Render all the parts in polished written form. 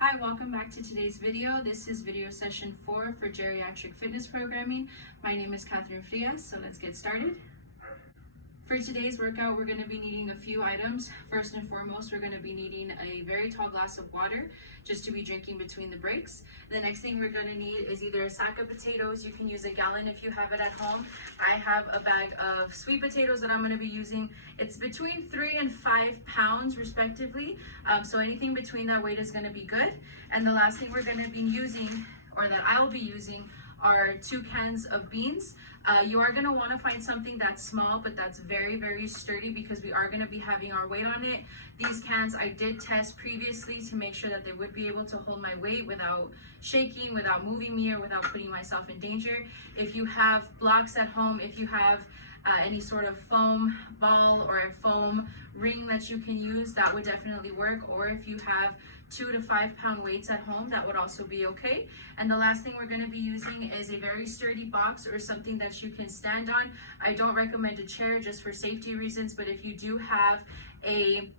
Hi, welcome back to today's video. This is video session 4 for geriatric fitness programming. My name is Catherine Frias, so let's get started. For today's workout, we're going to be needing a few items. First and foremost, we're going to be needing a very tall glass of water just to be drinking between the breaks. The next thing we're going to need is either a sack of potatoes. You can use a gallon if you have it at home. I have a bag of sweet potatoes that I'm going to be using. It's between 3 and 5 pounds respectively, so anything between that weight is going to be good. And the last thing we're going to be using, or that I will be using, are 2 cans of beans. You are going to want to find something that's small but that's very, very sturdy because we are going to be having our weight on it. These cans I did test previously to make sure that they would be able to hold my weight without shaking, without moving me, or without putting myself in danger. If you have blocks at home, if you have any sort of foam ball or a foam ring that you can use, that would definitely work. Or if you have 2 to 5 pound weights at home, that would also be okay. And the last thing we're going to be using is a very sturdy box or something that you can stand on. I don't recommend a chair just for safety reasons, but if you do have a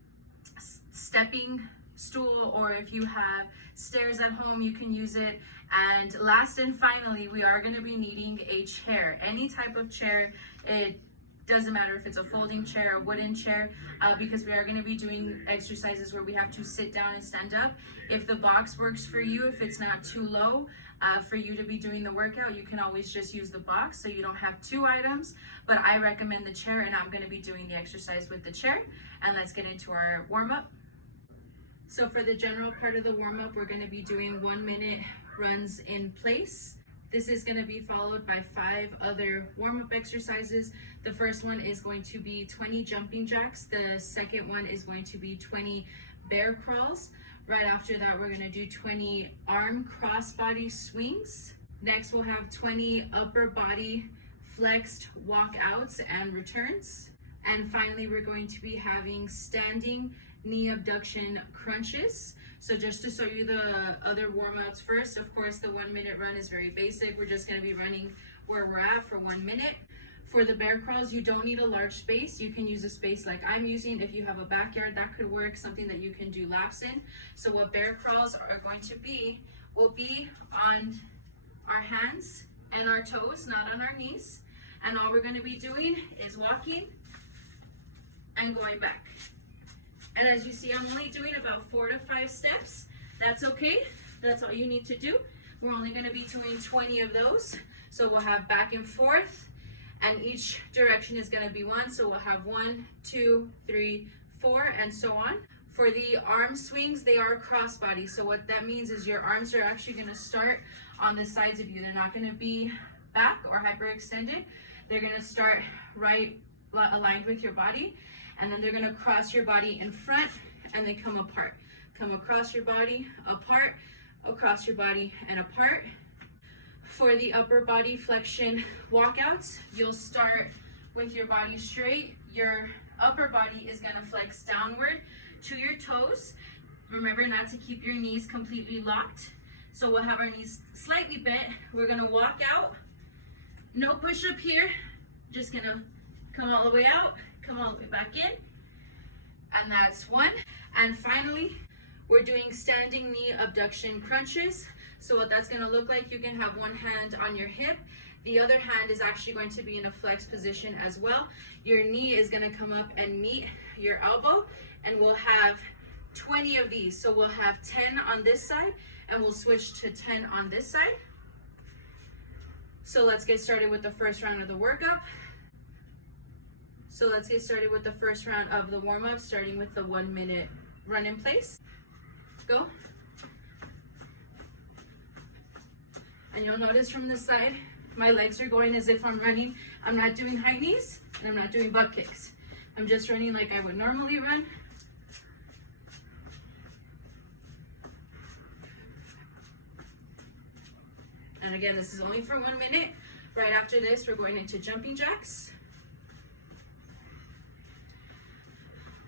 stepping stool or if you have stairs at home, you can use it. And last and finally, we are going to be needing a chair, any type of chair. It doesn't matter if it's a folding chair or wooden chair, because we are going to be doing exercises where we have to sit down and stand up. If the box works for you, if it's not too low for you to be doing the workout, you can always just use the box so you don't have 2 items. But I recommend the chair, and I'm going to be doing the exercise with the chair. And let's get into our warm-up. So for the general part of the warm-up, we're going to be doing 1-minute runs in place. This is going to be followed by 5 other warm-up exercises. The first one is going to be 20 jumping jacks. The second one is going to be 20 bear crawls. Right after that, we're going to do 20 arm crossbody swings. Next, we'll have 20 upper body flexed walkouts and returns. And finally, we're going to be having standing knee abduction crunches. So just to show you the other warm-ups first, of course, the 1-minute run is very basic. We're just going to be running where we're at for 1 minute. For the bear crawls, you don't need a large space. You can use a space like I'm using. If you have a backyard, that could work, something that you can do laps in. So what bear crawls are going to be, will be on our hands and our toes, not on our knees. And all we're going to be doing is walking and going back. And as you see, I'm only doing about 4 to 5 steps. That's okay. That's all you need to do. We're only going to be doing 20 of those. So we'll have back and forth, and each direction is going to be 1. So we'll have 1, 2, 3, 4, and so on. For the arm swings, they are crossbody. So what that means is your arms are actually going to start on the sides of you. They're not going to be back or hyperextended. They're going to start right aligned with your body. And then they're going to cross your body in front and then come apart. Come across your body, apart, across your body, and apart. For the upper body flexion walkouts, you'll start with your body straight. Your upper body is going to flex downward to your toes. Remember not to keep your knees completely locked. So we'll have our knees slightly bent. We're going to walk out. No push up here. Just going to come all the way out. Come all the way back in, and that's 1. And finally, we're doing standing knee abduction crunches. So what that's going to look like, you can have one hand on your hip, the other hand is actually going to be in a flex position as well. Your knee is going to come up and meet your elbow, and we'll have 20 of these. So we'll have 10 on this side, and we'll switch to 10 on this side. So let's get started with the first round of the workup. So let's get started with the first round of the warm-up, starting with the 1-minute run in place. Go. And you'll notice from this side, my legs are going as if I'm running. I'm not doing high knees, and I'm not doing butt kicks. I'm just running like I would normally run. And again, this is only for 1 minute. Right after this, we're going into jumping jacks.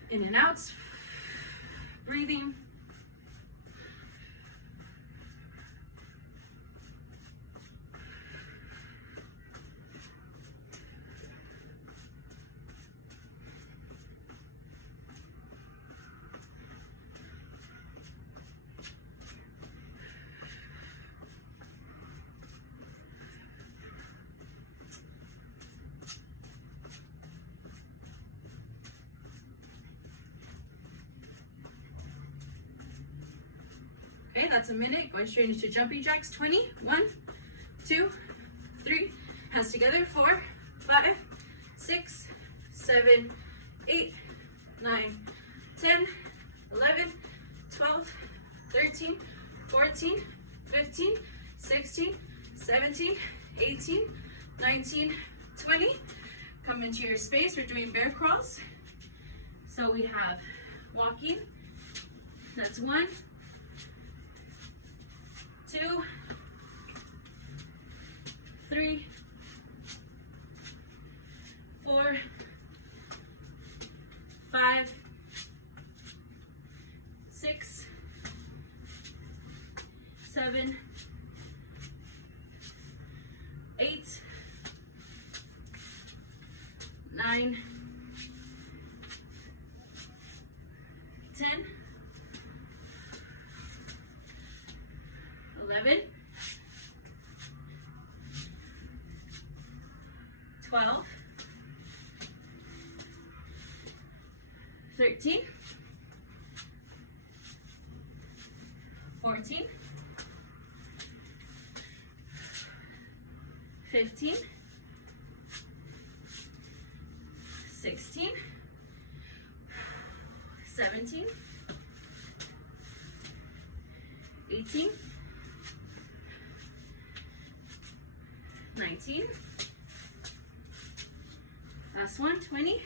In and out, breathing. Okay, that's a minute. Going straight into jumping jacks. 20. 1, 2, 3. Hands together. 4, 5, 6, 7, 8, 9, 10, 11, 12, 13, 14, 15, 16, 17, 18, 19, 20. Come into your space. We're doing bear crawls. So we have walking. That's 1, 2, 3, 4, 5, 6, 7, 8, 9, 10, 11, 12, 13, 14, 15, 16, 17, 18, 19, last one, 20,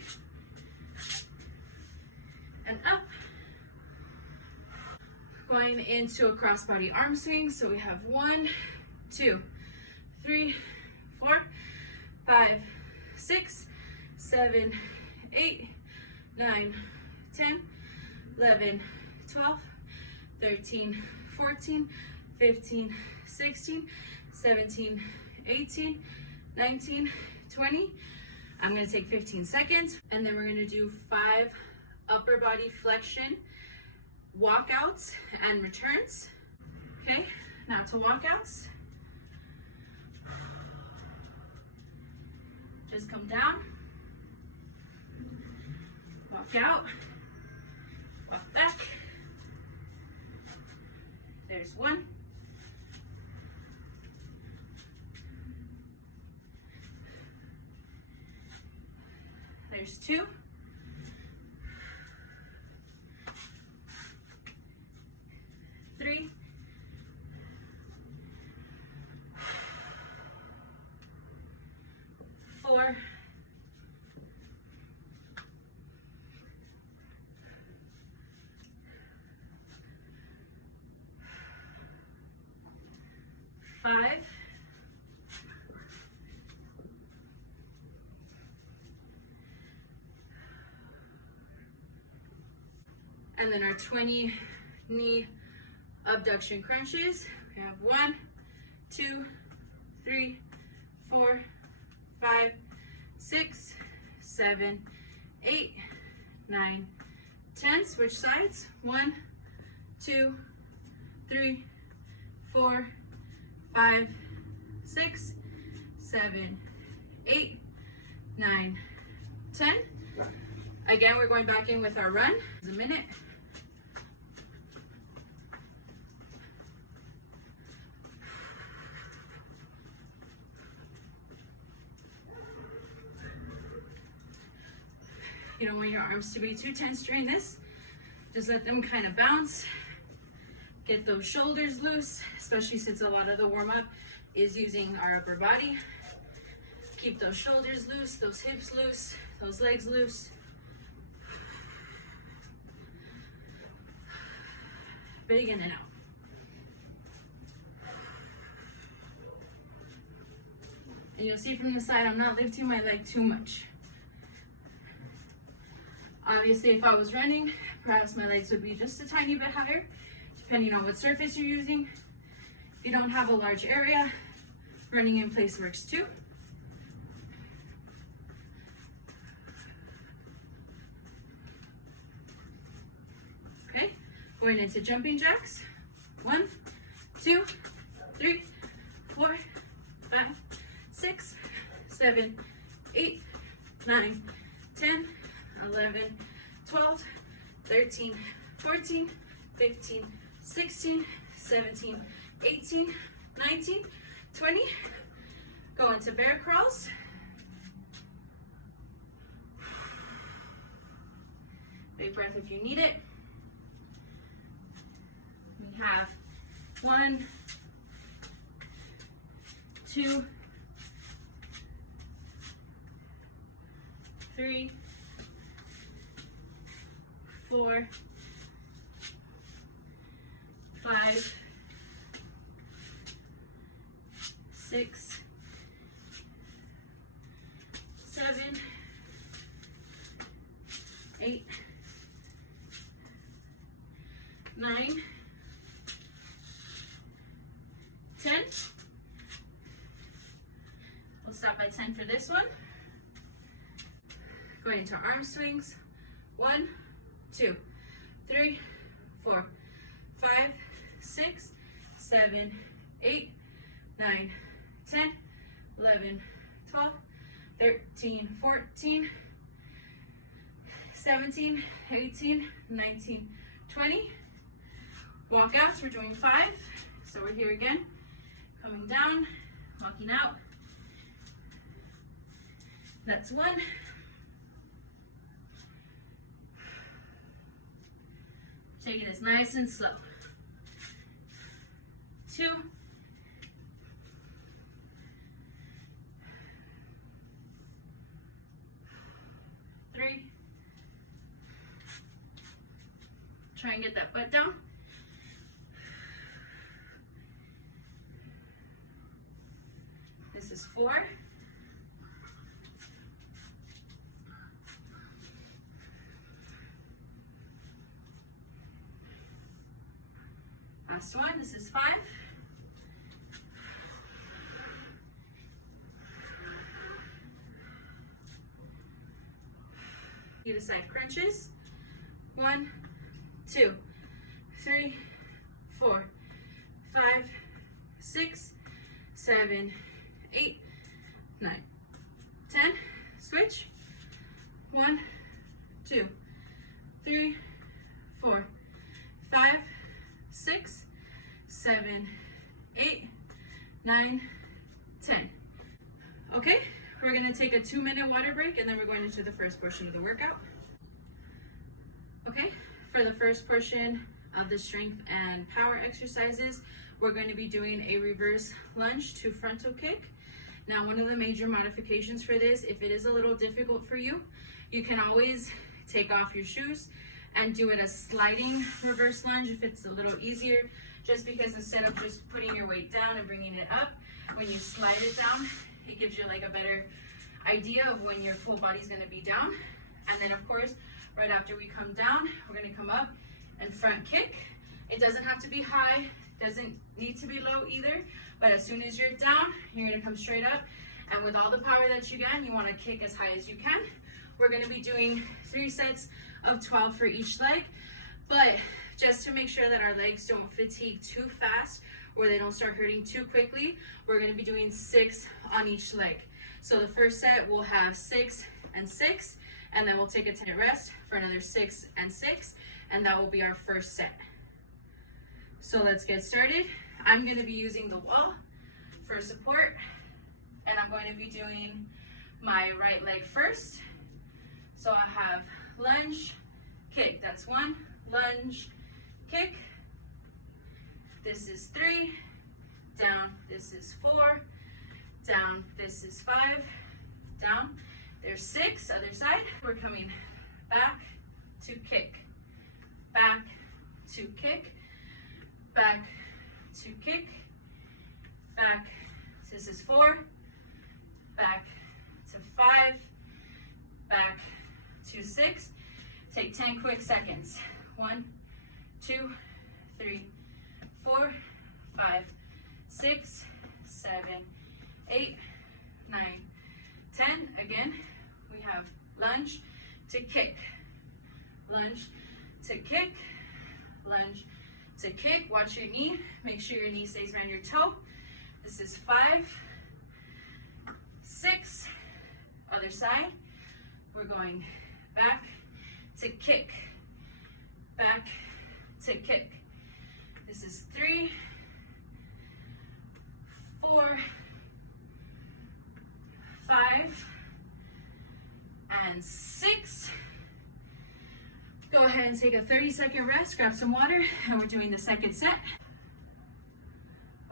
and up. Going into a crossbody arm swing. So we have 1, 2, 3, 4, 5, 6, 7, 8, 9, 10, 11, 12, 13, 14, 15, 16, 17, 18, 19, 20. I'm going to take 15 seconds, and then we're going to do 5 upper body flexion walkouts and returns. Okay, now to walkouts. Just come down, walk out, walk back. There's 1. There's 2. 3. 4. 5. And then our 20 knee abduction crunches. We have 1, 2, 3, 4, 5, 6, 7, 8, 9, 10. Switch sides. 1, 2, 3, 4, 5, 6, 7, 8, 9, 10. Again, we're going back in with our run. It's a minute. You don't want your arms to be too tense during this. Just let them kind of bounce. Get those shoulders loose, especially since a lot of the warm-up is using our upper body. Keep those shoulders loose, those hips loose, those legs loose. Big in and out. And you'll see from the side, I'm not lifting my leg too much. Obviously, if I was running, perhaps my legs would be just a tiny bit higher, depending on what surface you're using. If you don't have a large area, running in place works too. Okay, going into jumping jacks. 1, 2, 3, 4, 5, 6, 7, 8, 9, 10, 11, 12, 13, 14, 15, 16, 17, 18, 19, 20. Go into bear crawls. Big breath if you need it. We have 1, 2, 3, 4, 5, 6, 7, 8, 9, 10. We'll stop by 10 for this one. Going into arm swings. 1, 2, 3, 4, 5, 6, 7, 8, 9, 10, 11, 12, 13, 14, 17, 18, 19, 20. Walkouts, we're doing 5. So we're here again, coming down, walking out. That's 1. Take it as nice and slow. 2. 3. Try and get that butt down. 4. Last one, this is 5. Either side crunches. 1, 2, 3, 4, 5, 6, 7, 8, 9, 10. Switch. 1, 2, 3, 4, 5, 6, 7, 8, 9, 10. Okay, we're gonna take a 2-minute water break and then we're going into the first portion of the workout. Okay, for the first portion of the strength and power exercises, we're going to be doing a reverse lunge to frontal kick. Now, one of the major modifications for this, if it is a little difficult for you, you can always take off your shoes and do it a sliding reverse lunge if it's a little easier, just because instead of just putting your weight down and bringing it up, when you slide it down, it gives you like a better idea of when your full body's gonna be down. And then of course, right after we come down, we're gonna come up and front kick. It doesn't have to be high, doesn't need to be low either, but as soon as you're down, you're gonna come straight up, and with all the power that you can, you wanna kick as high as you can. We're gonna be doing 3 sets of 12 for each leg, but just to make sure that our legs don't fatigue too fast or they don't start hurting too quickly, we're gonna be doing 6 on each leg. So the first set will have 6 and 6, and then we'll take a 10-minute rest for another 6 and 6, and that will be our first set. So let's get started. I'm gonna be using the wall for support, and I'm going to be doing my right leg first. So I have lunge, kick, that's 1, lunge, kick. This is 3, down, this is 4, down, this is 5, down, there's 6, other side. We're coming back to kick, back to kick, back to kick, back, this is 4, back to 5, back to 6. Take 10 quick seconds. 1, 2, 3, 4, 5, 6, 7, 8, 9, 10. Again, we have lunge to kick, lunge to kick, lunge to kick. Watch your knee. Make sure your knee stays around your toe. This is 5, 6. Other side. We're going back to kick, back to kick. This is 3, ahead and take a 30-second rest, grab some water, and we're doing the second set.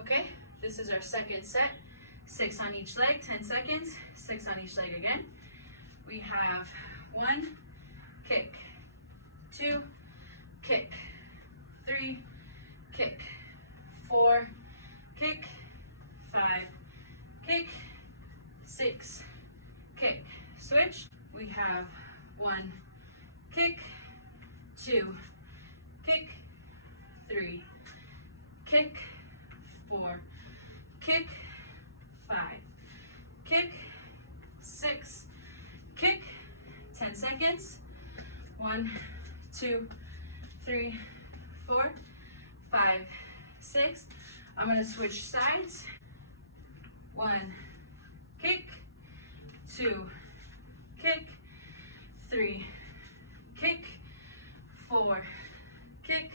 Okay, this is our second set. 6 on each leg, 10 seconds, 6 on each leg again. We have 1, kick, 2, kick, 3, kick, 4, kick, 5, kick, 6, kick. Switch. We have 1, kick, 2, kick, 3, kick, 4, kick, 5, kick, 6, kick, 10 seconds, 1, 2, 3, 4, 5, 6. I'm going to switch sides. 1, kick, 2, kick, 3, kick, 4, kick,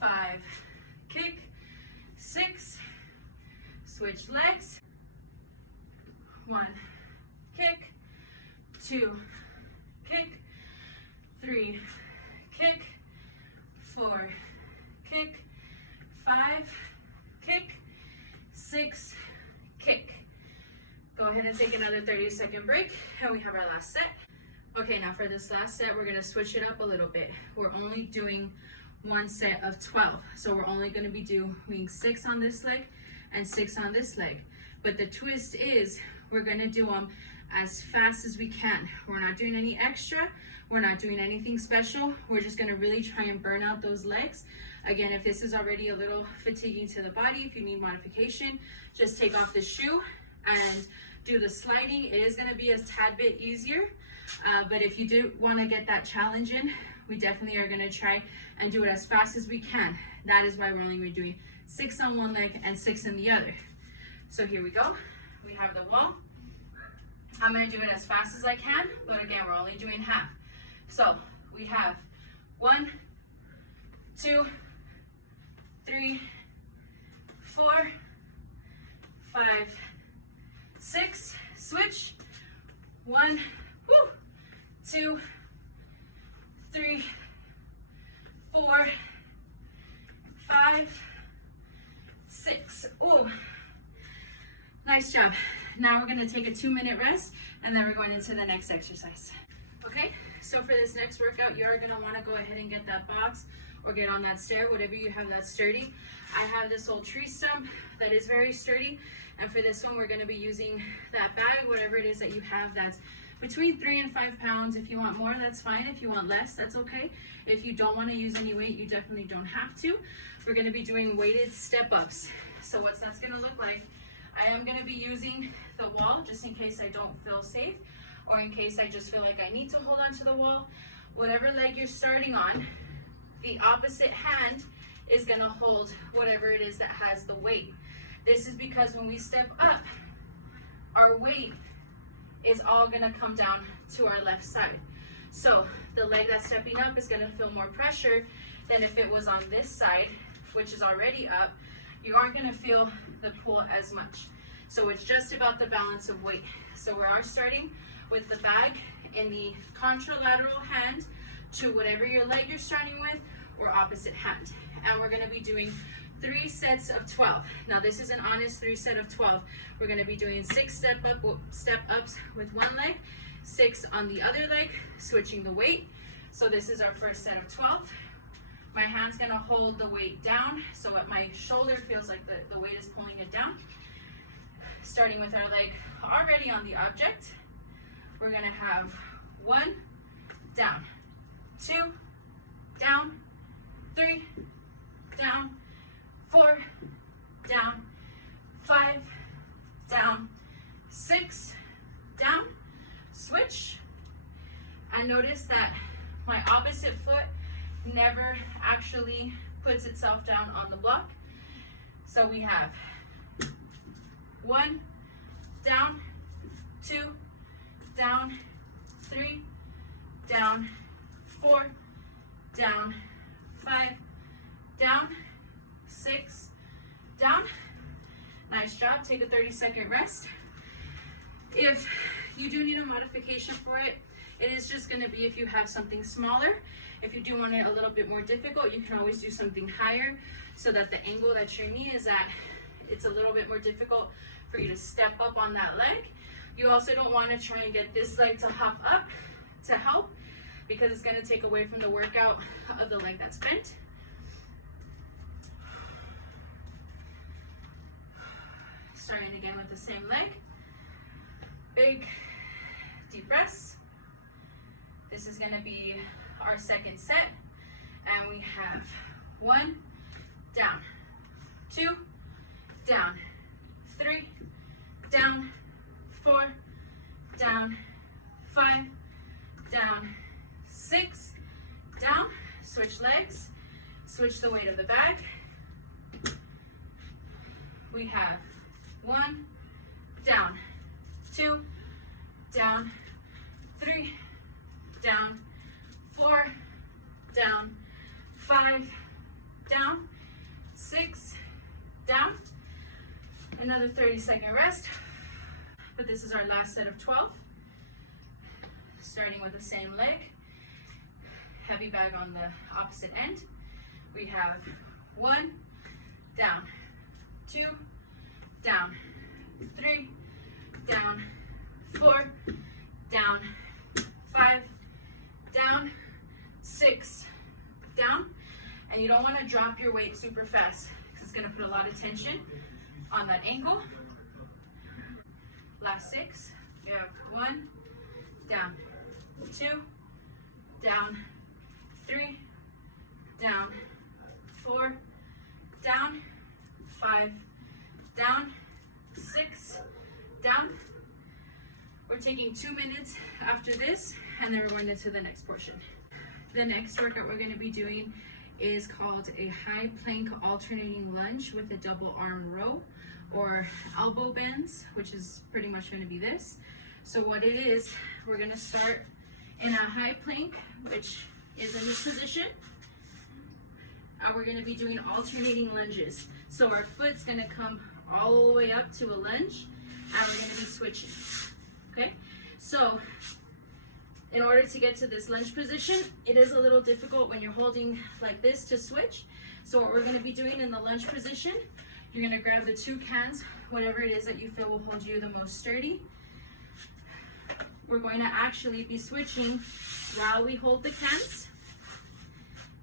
5, kick, 6, switch legs. 1, kick, 2, kick, 3, kick, 4, kick, 5, kick, 6, kick. Go ahead and take another 30-second break, and we have our last set. Okay, now for this last set, we're gonna switch it up a little bit. We're only doing one set of 12. So we're only gonna be doing 6 on this leg and 6 on this leg. But the twist is we're gonna do them as fast as we can. We're not doing any extra. We're not doing anything special. We're just gonna really try and burn out those legs. Again, if this is already a little fatiguing to the body, if you need modification, just take off the shoe and do the sliding. It is gonna be a tad bit easier, but if you do wanna get that challenge in, we definitely are gonna try and do it as fast as we can. That is why we're only gonna be doing 6 on one leg and 6 in the other. So here we go. We have the wall. I'm gonna do it as fast as I can, but again, we're only doing half. So we have 1, 2, 3, 4, 5, 6, switch. 1, 2, 3, 4, 5, 6. Ooh, nice job. Now we're gonna take a 2-minute rest, and then we're going into the next exercise. Okay, so for this next workout, you are gonna wanna go ahead and get that box or get on that stair, whatever you have that's sturdy. I have this old tree stump that is very sturdy, and for this one, we're gonna be using that bag, whatever it is that you have that's between 3 and 5 pounds. If you want more, that's fine. If you want less, that's okay. If you don't wanna use any weight, you definitely don't have to. We're gonna be doing weighted step-ups. So what's that's gonna look like, I am gonna be using the wall just in case I don't feel safe, or in case I just feel like I need to hold on to the wall. Whatever leg you're starting on, the opposite hand is gonna hold whatever it is that has the weight. This is because when we step up, our weight is all gonna come down to our left side. So the leg that's stepping up is gonna feel more pressure than if it was on this side, which is already up. You aren't gonna feel the pull as much. So it's just about the balance of weight. So we are starting with the bag in the contralateral hand to whatever your leg you're starting with, or opposite hand. And we're gonna be doing 3 sets of 12. Now this is an honest 3 set of 12. We're gonna be doing 6 step-ups with one leg, 6 on the other leg, switching the weight. So this is our first set of 12. My hand's gonna hold the weight down, so that my shoulder feels like the weight is pulling it down. Starting with our leg already on the object, we're gonna have 1, down, 2, down, 3, down, 4, down, 5, down, 6, down, switch. And notice that my opposite foot never actually puts itself down on the block. So we have 1, down, 2, down, 3, down, 4, down, 5, down, 6, down. Nice job. Take a 30-second rest. If you do need a modification for it, it is just going to be if you have something smaller If you do want it a little bit more difficult, you can always do something higher so that the angle that your knee is at, it's a little bit more difficult for you to step up on that leg. You also don't want to try and get this leg to hop up to help, because it's going to take away from the workout of the leg that's bent. Starting again with the same leg. Big, deep breaths. This is going to be our second set. And we have 1, down, 2, down, 3, down, 4, down, 5, down, 6, down. Switch legs, switch the weight of the bag. We have 1, down, 2, down, 3, down, 4, down, 5, down, 6, down. Another 30-second rest. But this is our last set of 12. Starting with the same leg. Heavy bag on the opposite end. We have 1, down, 2, down, 3, down, 4, down, 5, down, 6, down. And you don't want to drop your weight super fast because it's going to put a lot of tension on that ankle. Last 6. We have 1, down, 2, down, 3, down, 4, down, 5, down, 6, down. We're taking 2 minutes after this, and then we're going into the next portion. The next workout we're going to be doing is called a high plank alternating lunge with a double arm row, or elbow bends, which is pretty much going to be this. So what it is, we're going to start in a high plank, which is in this position, and we're going to be doing alternating lunges. So our foot's going to come all the way up to a lunge, and we're going to be switching. Okay, so in order to get to this lunge position, it is a little difficult when you're holding like this to switch. So what we're going to be doing in the lunge position, you're going to grab the 2 cans, whatever it is that you feel will hold you the most sturdy. We're going to actually be switching while we hold the cans,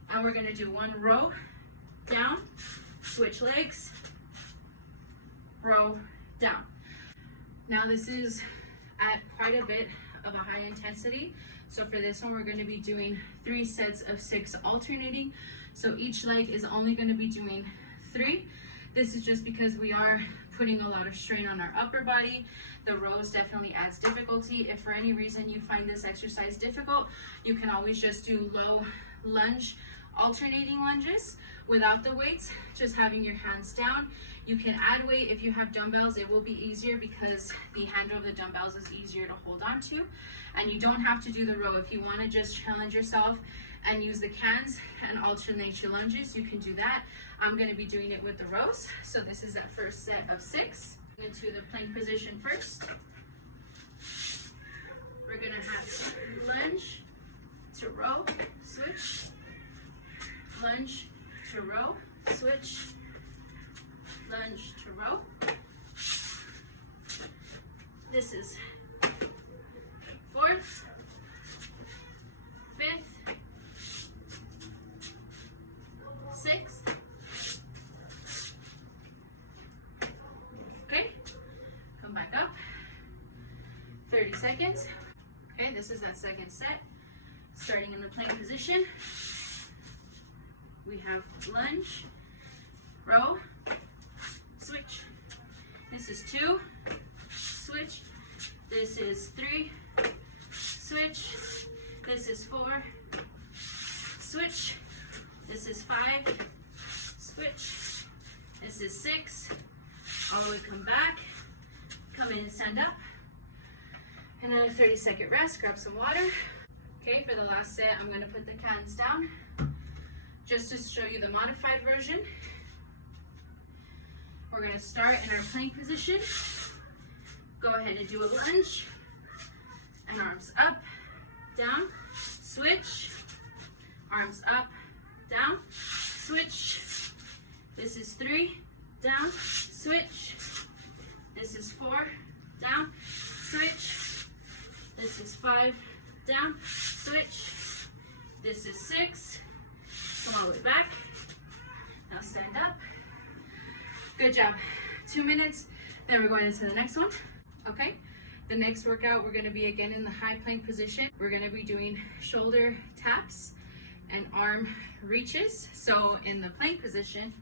and we're going to do 1 row down, switch legs, row down. Now this is at quite a bit of a high intensity, so for this one we're going to be doing 3 sets of 6 alternating, so each leg is only going to be doing 3. This is just because we are putting a lot of strain on our upper body. The rows definitely adds difficulty. If for any reason you find this exercise difficult, you can always just do low lunge, alternating lunges without the weights, just having your hands down. You can add weight if you have dumbbells. It will be easier because the handle of the dumbbells is easier to hold on to. And you don't have to do the row. If you want to just challenge yourself and use the cans and alternate your lunges, you can do that. I'm going to be doing it with the rows. So this is that first set of 6. Into the plank position first. We're going to have lunge to row, switch, lunge to row, switch, lunge to row. This is 4th, 5th, 6th. Okay, come back up. 30 seconds. Okay, this is that second set. Starting in the plank position. We have lunge, row, switch. This is 2, switch. This is 3, switch. This is 4, switch. This is 5, switch. This is 6. All the way come back. Come in and stand up. Another 30-second rest. Grab some water. Okay, for the last set, I'm going to put the cans down just to show you the modified version. We're going to start in our plank position. Go ahead and do a lunge. And arms up, down, switch. arms up, down, switch. This is 3, down, switch. This is 4, down, switch. This is 5, down, switch. This is 6, come all the way back. Now stand up. Good job. 2 minutes, then we're going into the next one. Okay, the next workout, we're gonna be again in the high plank position. We're gonna be doing shoulder taps and arm reaches. So in the plank position,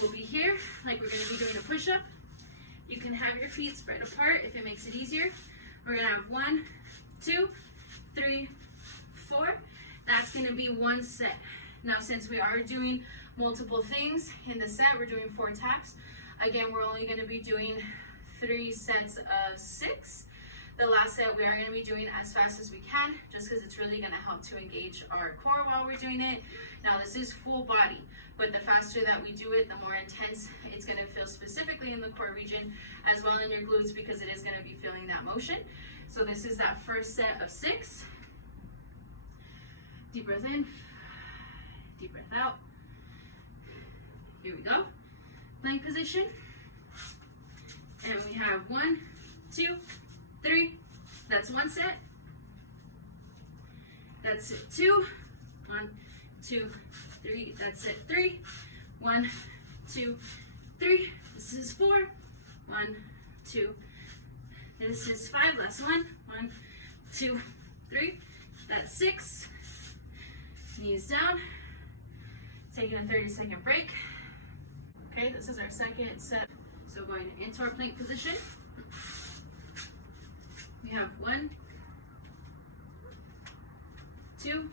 we'll be here, like we're gonna be doing a push-up. You can have your feet spread apart if it makes it easier. We're gonna have 1, 2, 3, 4. That's gonna be one set. Now, since we are doing multiple things in the set, we're doing 4 taps. Again, we're only gonna be doing 3 sets of 6. The last set we are going to be doing as fast as we can, just because it's really going to help to engage our core while we're doing it. Now this is full body, but the faster that we do it, the more intense it's going to feel, specifically in the core region, as well in your glutes, because it is going to be feeling that motion. So this is that first set of 6. Deep breath in, deep breath out. Here we go. Plank position. And we have 1, 2, 3. That's one set. That's it. 2. 1, 2, 3. That's it. 3. 1, 2, 3. This is 4. 1, 2. This is 5. Last one. 1, 2, 3. That's 6. Knees down. Taking a 30-second break. Okay, this is our second set. So going into our plank position, we have 1, 2,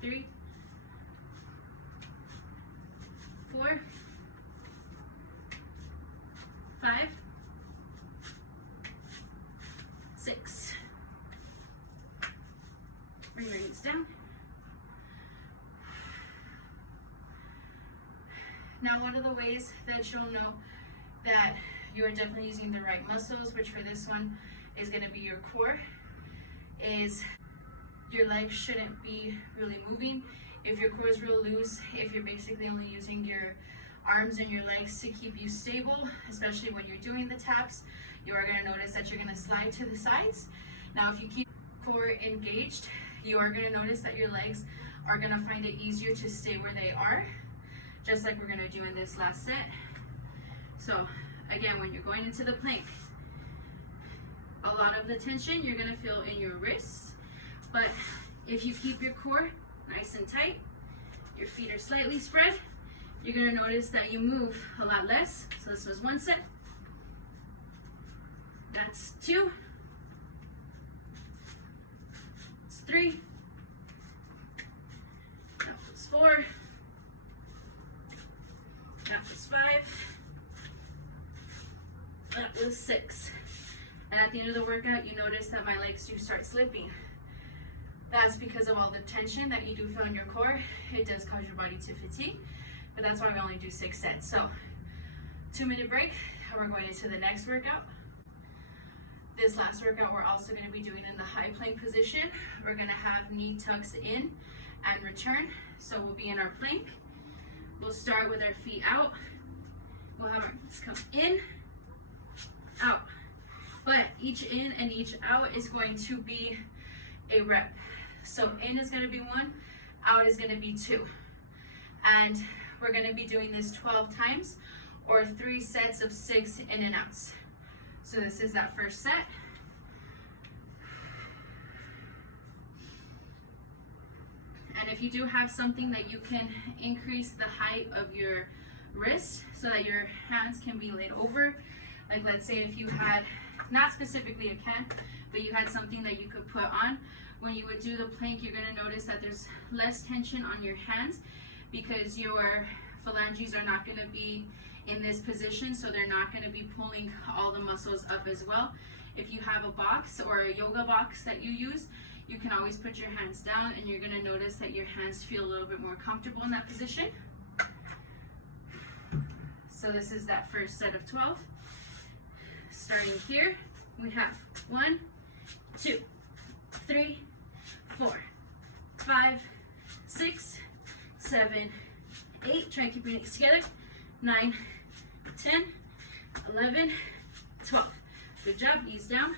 3, 4, 5, 6. Bring your knees down. Now, one of the ways that you'll know that you are definitely using the right muscles, which for this one is going to be your core, is your legs shouldn't be really moving. If your core is real loose, if you're basically only using your arms and your legs to keep you stable, especially when you're doing the taps, you are going to notice that you're going to slide to the sides. Now, if you keep core engaged, you are going to notice that your legs are going to find it easier to stay where they are, just like we're gonna do in this last set. So again, when you're going into the plank, a lot of the tension you're gonna feel in your wrists, but if you keep your core nice and tight, your feet are slightly spread, you're gonna notice that you move a lot less. So this was one set. That's 2. It's 3. That was 4. That was 5. That was 6. And at the end of the workout, you notice that my legs do start slipping. That's because of all the tension that you do feel in your core. It does cause your body to fatigue, but that's why we only do 6 sets. So 2-minute break, and we're going into the next workout. This last workout, we're also going to be doing in the high plank position. We're going to have knee tucks in and return. So we'll be in our plank. We'll start with our feet out. We'll have our knees come in, out. But each in and each out is going to be a rep. So in is going to be 1, out is going to be 2. And we're going to be doing this 12 times, or 3 sets of 6 in and outs. So this is that first set. And if you do have something that you can increase the height of your wrist so that your hands can be laid over, like let's say if you had, not specifically a can, but you had something that you could put on, when you would do the plank, you're going to notice that there's less tension on your hands because your phalanges are not going to be in this position, so they're not going to be pulling all the muscles up as well. If you have a box or a yoga box that you use, you can always put your hands down and you're going to notice that your hands feel a little bit more comfortable in that position. So this is that first set of 12. Starting here, we have 1, 2, 3, 4, 5, 6, 7, 8. Try and keep your knees together. 9, 10, 11, 12. Good job. Knees down.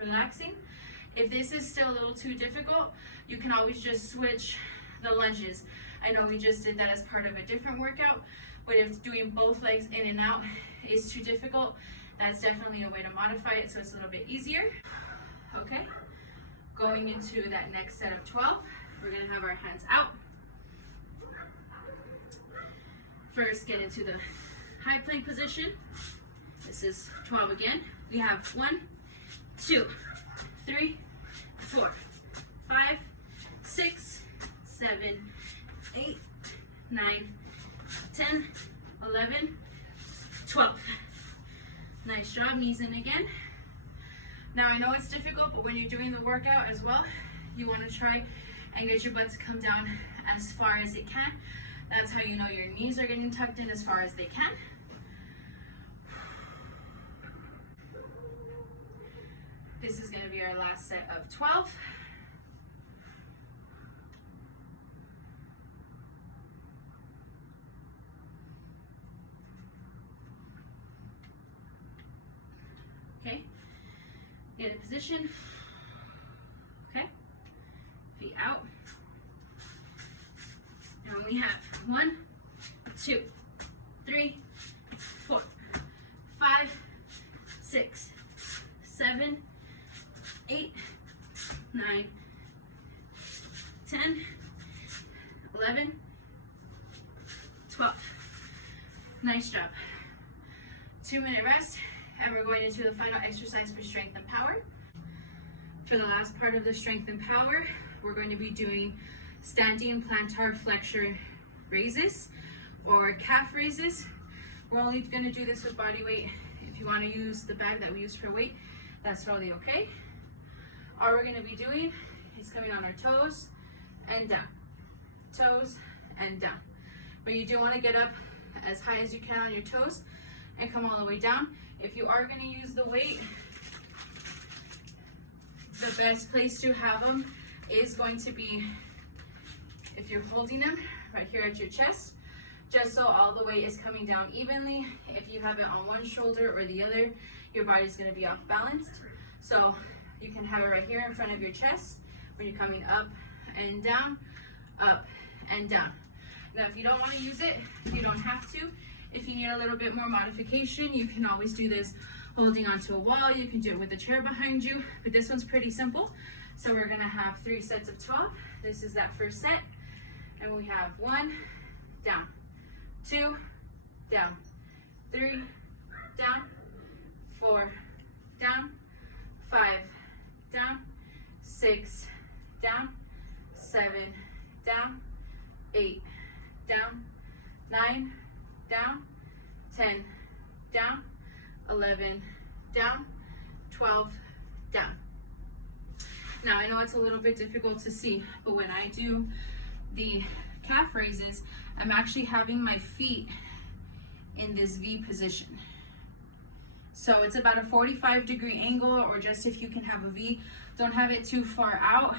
Relaxing. If this is still a little too difficult, you can always just switch the lunges. I know we just did that as part of a different workout, but if doing both legs in and out is too difficult, that's definitely a way to modify it so it's a little bit easier. Okay, going into that next set of 12, we're gonna have our hands out. First, get into the high plank position. This is 12 again. We have 1, 2, 3, 4, 5, 6, 7, 8, 9, 10, 11, 12. Nice job, knees in again. Now I know it's difficult, but when you're doing the workout as well, you want to try and get your butt to come down as far as it can. That's how you know your knees are getting tucked in as far as they can. This is going to be our last set of 12. Okay, get a position. Okay, feet out. And we have 1, 2, 3, 4, 5, 6, 7, 8, 9, 10, 11, 12. Nice job. 2-minute rest, and we're going into the final exercise for strength and power. For the last part of the strength and power, we're going to be doing standing plantar flexor raises or calf raises. We're only going to do this with body weight. If you want to use the bag that we use for weight, that's totally okay. All we're going to be doing is coming on our toes and down, toes and down. But you do want to get up as high as you can on your toes and come all the way down. If you are going to use the weight, the best place to have them is going to be if you're holding them right here at your chest, just so all the weight is coming down evenly. If you have it on one shoulder or the other, your body's going to be off balanced. So you can have it right here in front of your chest when you're coming up and down, up and down. Now, if you don't want to use it, you don't have to. If you need a little bit more modification, you can always do this holding onto a wall. You can do it with a chair behind you, but this one's pretty simple. So we're gonna have 3 sets of 12. This is that first set. And we have 1, down, 2, down, 3, down, 4, down, 5, down, 6, down, 7, down, 8, down, 9, down, 10, down, 11, down, 12, down. Now I know it's a little bit difficult to see, but when I do the calf raises, I'm actually having my feet in this V position. So it's about a 45-degree angle, or just if you can have a V, don't have it too far out.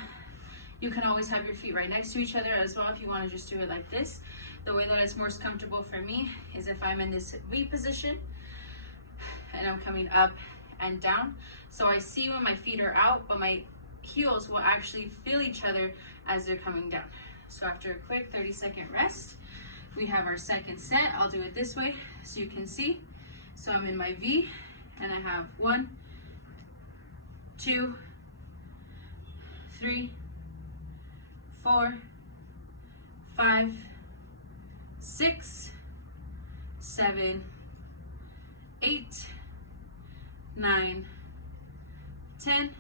You can always have your feet right next to each other as well if you want to just do it like this. The way that it's most comfortable for me is if I'm in this V position and I'm coming up and down. So I see when my feet are out, but my heels will actually feel each other as they're coming down. So after a quick 30-second rest, we have our second set. I'll do it this way so you can see. So I'm in my V and I have 1, 2, 3, 4, 5, 6, 7, 8, 9, 10,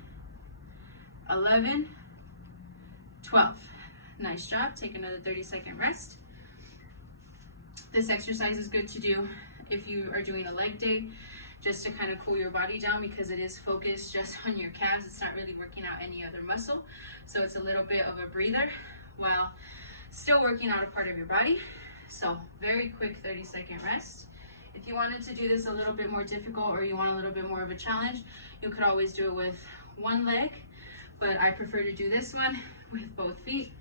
11, 12. Nice job. Take another 30-second rest. This exercise is good to do if you are doing a leg day, just to kind of cool your body down, because it is focused just on your calves. It's not really working out any other muscle. So it's a little bit of a breather while still working out a part of your body. So very quick 30-second rest. If you wanted to do this a little bit more difficult, or you want a little bit more of a challenge, you could always do it with one leg, but I prefer to do this one with both feet.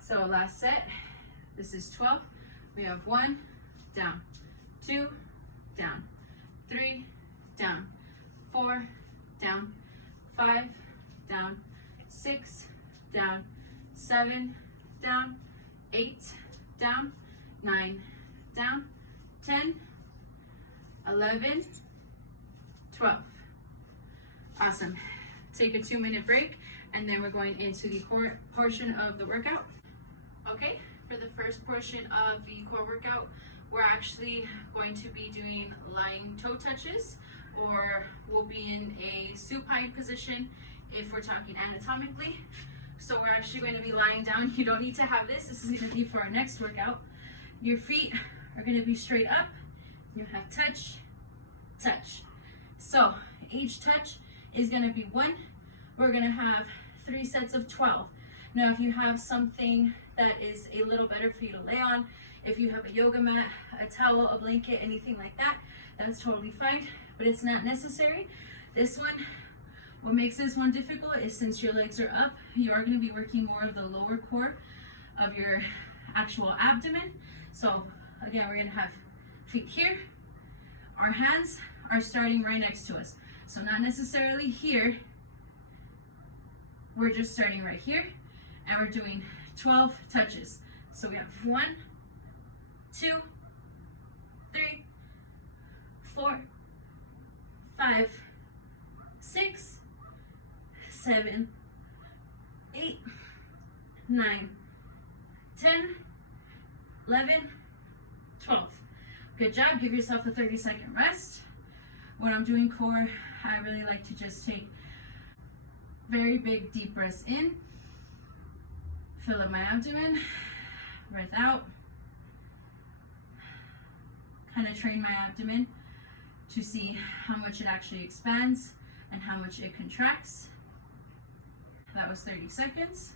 So last set, this is 12. We have 1, down, 2, down, 3, down, 4, down, 5, down, 6, down, 7, down, 8, down, 9, down, 10, 11, 12. Awesome. Take a 2-minute break, and then we're going into the core portion of the workout. Okay, for the first portion of the core workout, we're actually going to be doing lying toe touches, or we'll be in a supine position if we're talking anatomically. So we're actually going to be lying down. You don't need to have this. This is going to be for our next workout. Your feet are going to be straight up. You have touch, touch. So each touch is going to be 1. We're going to have 3 sets of 12. Now, if you have something that is a little better for you to lay on, if you have a yoga mat, a towel, a blanket, anything like that, that's totally fine, but it's not necessary. This one, what makes this one difficult is since your legs are up, you are going to be working more of the lower core of your actual abdomen. So again, we're going to have feet here. Our hands are starting right next to us. So not necessarily here. We're just starting right here, and we're doing 12 touches. So we have 1, 2, 3, 4, 5, 6, 7, 8, 9, 10, 11, 12. Good job. Give yourself a 30-second rest. When I'm doing core, I really like to just take very big deep breaths in, fill up my abdomen, breath out, kind of train my abdomen to see how much it actually expands and how much it contracts. That was 30 seconds.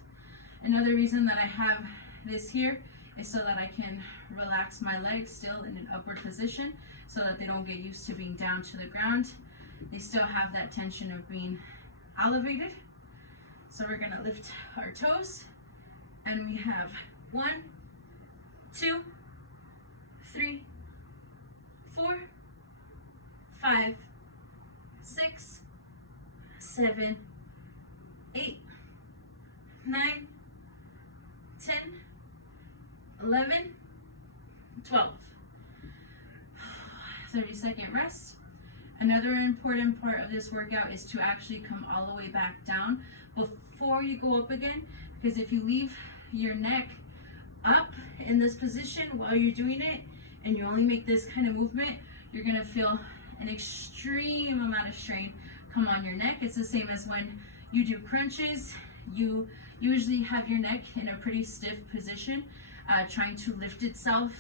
Another reason that I have this here is so that I can relax my legs still in an upward position so that they don't get used to being down to the ground. They still have that tension of being elevated. So we're gonna lift our toes, and we have 1, 2, 3, 4, 5, 6, 7, 8, 9, 10, 11, 12. 30-second rest. Another important part of this workout is to actually come all the way back down before you go up again, because if you leave your neck up in this position while you're doing it and you only make this kind of movement, you're gonna feel an extreme amount of strain come on your neck. It's the same as when you do crunches. You usually have your neck in a pretty stiff position, trying to lift itself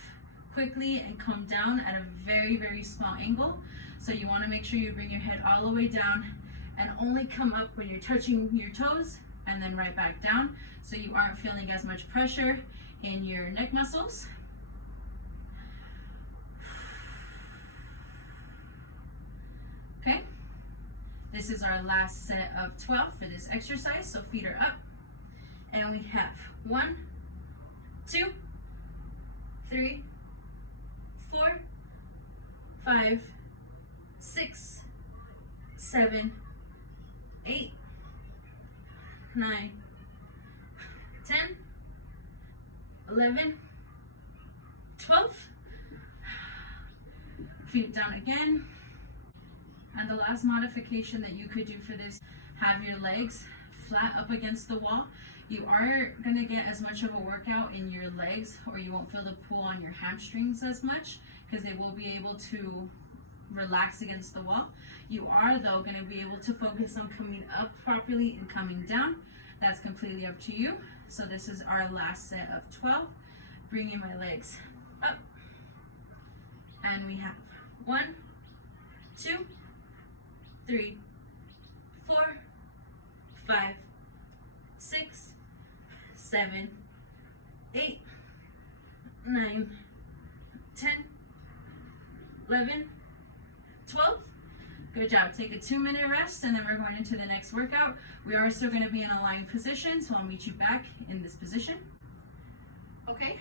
quickly and come down at a very, very small angle. So you want to make sure you bring your head all the way down and only come up when you're touching your toes, and then right back down, so you aren't feeling as much pressure in your neck muscles. Okay, this is our last set of 12 for this exercise. So feet are up, and we have 1, 2, 3, 4, 5, 6, 7, 8, 9, 10, 11, 12. Feet down again. And the last modification that you could do for this, have your legs flat up against the wall. You aren't going to get as much of a workout in your legs, or you won't feel the pull on your hamstrings as much, because they will be able to relax against the wall. You are, though, going to be able to focus on coming up properly and coming down. That's completely up to you. So this is our last set of 12. Bringing my legs up. And we have 1, 2, 3, 4, 5, 6, 7, 8, 9, 10, 11, 12. Good job. Take a 2-minute rest and then we're going into the next workout. We are still going to be in a lying position, so I'll meet you back in this position. Okay,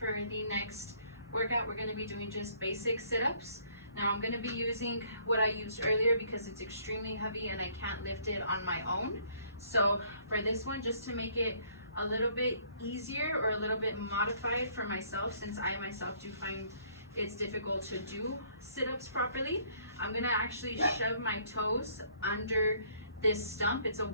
for the next workout, we're going to be doing just basic sit-ups. Now I'm going to be using what I used earlier because it's extremely heavy and I can't lift it on my own. So for this one, just to make it a little bit easier or a little bit modified for myself, since I myself do find it's difficult to do sit-ups properly, I'm gonna actually shove my toes under this stump. It's a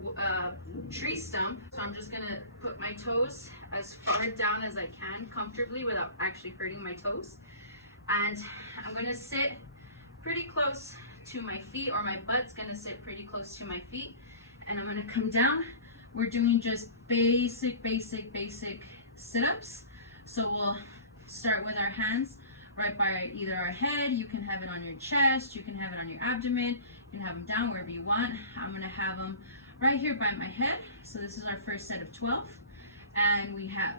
tree stump, so I'm just gonna put my toes as far down as I can comfortably without actually hurting my toes. And I'm gonna sit pretty close to my feet, or my butt's gonna sit pretty close to my feet, and I'm gonna come down. We're doing just basic sit-ups. So we'll start with our hands right by either our head. You can have it on your chest, you can have it on your abdomen, you can have them down wherever you want. I'm gonna have them right here by my head. So this is our first set of 12. And we have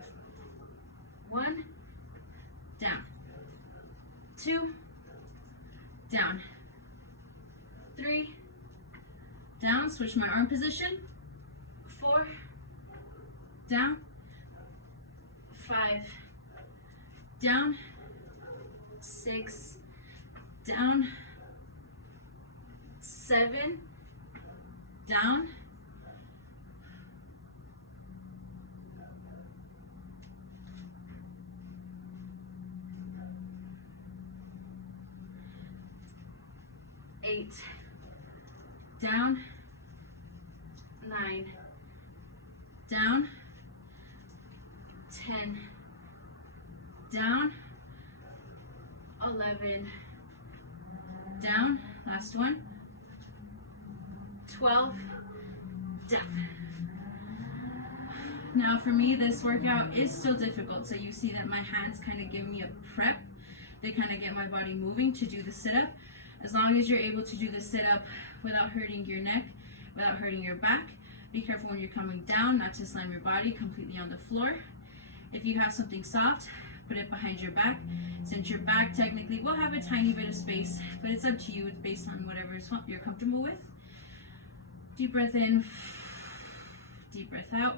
1, down, 2, down, 3, down, switch my arm position, 4, down, 5, down, 6, down, 7, down, 8, down, 9, down, 10, down, 11, down, last one, 12, down. Now for me, this workout is still difficult, so you see that my hands kind of give me a prep. They kind of get my body moving to do the sit-up. As long as you're able to do the sit-up without hurting your neck, without hurting your back, be careful when you're coming down not to slam your body completely on the floor. If you have something soft, put it behind your back. Since your back technically will have a tiny bit of space, but it's up to you. It's based on whatever you're comfortable with. Deep breath in, deep breath out.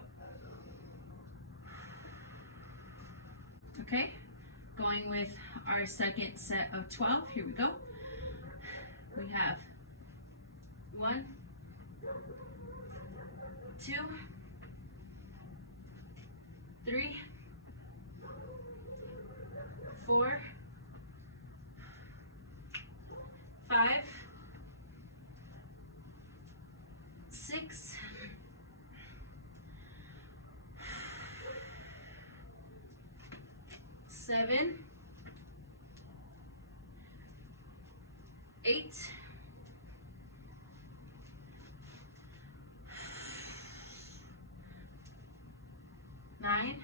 Okay, going with our second set of 12. Here we go. We have 1, 2, 3, 4, 5, 6, 7, 8, 9,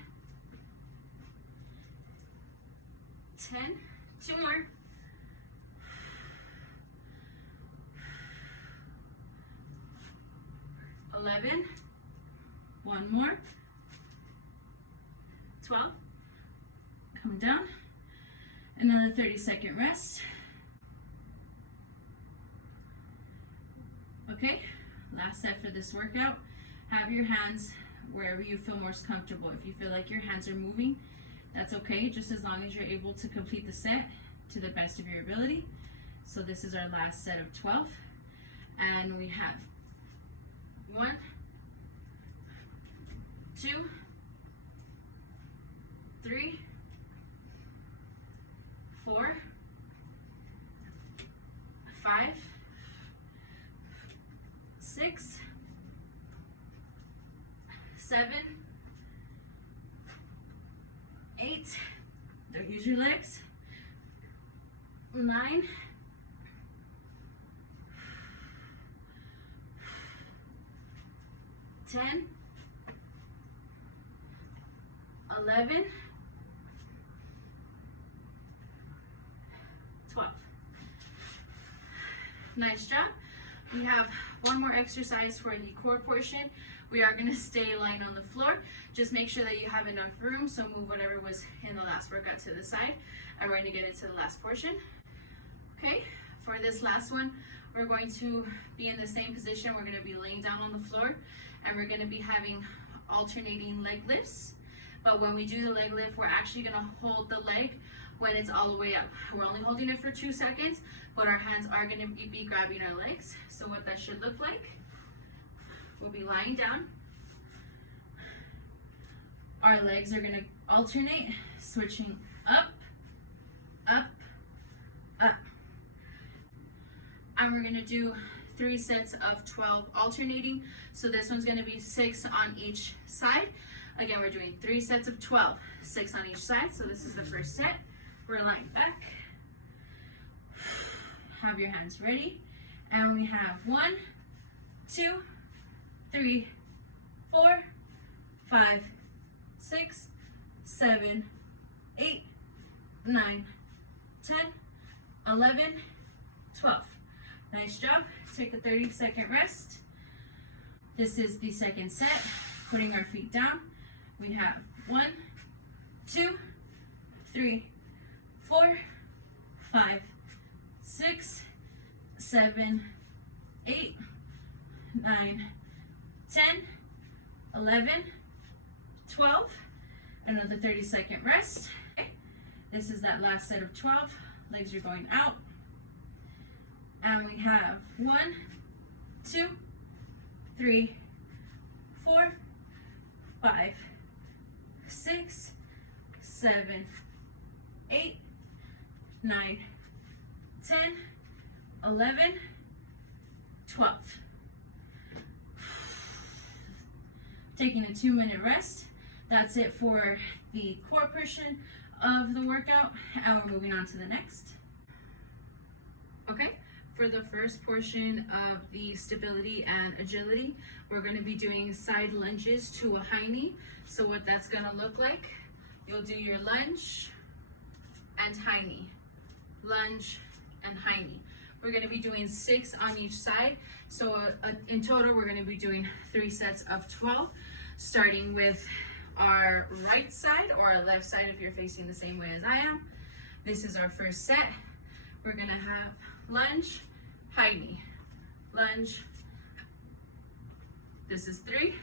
10, 2 more, 11, 1 more, 12, come down, another 30-second rest. Okay, last set for this workout. Have your hands wherever you feel most comfortable. If you feel like your hands are moving, that's okay, just as long as you're able to complete the set to the best of your ability. So this is our last set of 12, and we have 1, 2, 3, 4, 5, 6, 7, 8, don't use your legs, 9, 10, 11, 12. Nice job. We have one more exercise for the core portion. We are going to stay lying on the floor. Just make sure that you have enough room, so move whatever was in the last workout to the side. And we're going to get into the last portion. Okay, for this last one, we're going to be in the same position. We're going to be laying down on the floor, and we're going to be having alternating leg lifts. But when we do the leg lift, we're actually going to hold the leg when it's all the way up. We're only holding it for 2 seconds, but our hands are going to be grabbing our legs. So what that should look like, we'll be lying down. Our legs are going to alternate, switching up, up, up. And we're going to do 3 sets of 12 alternating. So this one's going to be 6 on each side. Again, we're doing 3 sets of 12, 6 on each side. So this is the first set. We're lying back. Have your hands ready. And we have 1, 2, 3, 4, 5, 6, 7, 8, 9, 10, 11, 12. Nice job. Take a 30-second rest. This is the second set. Putting our feet down. We have 1, 2, 3, 4, 5, 6, 7, 8, 9, 10, 11, 12. Another 30-second rest. Okay. This is that last set of 12. Legs are going out. And we have 1, 2, 3, 4, 5, 6, 7, 8, 9, 10, 11, 12. Taking a 2-minute rest. That's it for the core portion of the workout, and we're moving on to the next. Okay, for the first portion of the stability and agility, we're going to be doing side lunges to a high knee. So what that's going to look like, you'll do your lunge and high knee, lunge and high knee. We're going to be doing 6 on each side. So in total, we're going to be doing 3 sets of 12, starting with our right side or our left side if you're facing the same way as I am. This is our first set. We're going to have lunge, high knee, lunge. This is 3,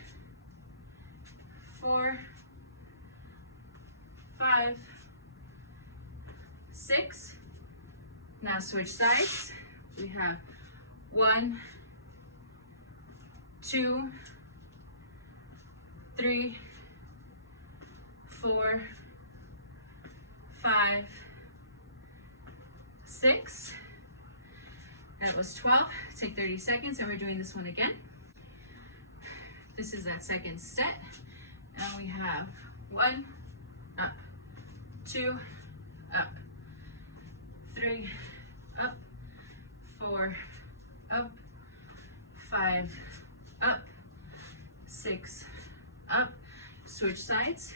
4, 5, 6. Now switch sides. We have 1, 2, 3, 4, 5, 6. That was 12. Take 30 seconds, and we're doing this one again. This is that second set. And we have 1, up, 2, up, 3, up, 4, up, 5, up, 6, up. Switch sides.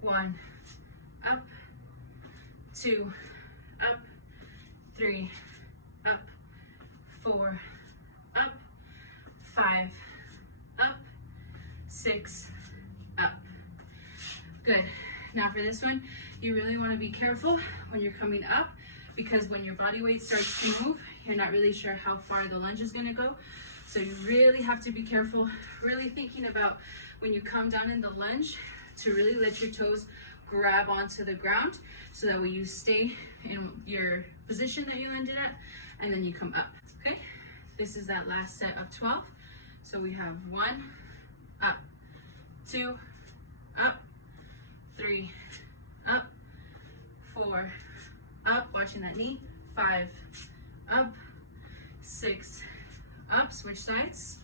1, up, 2, up, 3, up, 4, up, 5, up, 6, up. Good. Now for this one, you really want to be careful when you're coming up, because when your body weight starts to move, you're not really sure how far the lunge is going to go. So you really have to be careful, really thinking about when you come down in the lunge to really let your toes grab onto the ground, so that way you stay in your position that you landed at, and then you come up. Okay, this is that last set of 12. So we have 1, up, 2, up, 3, up, 4, up, watching that knee, 5, up, 6, up, switch sides,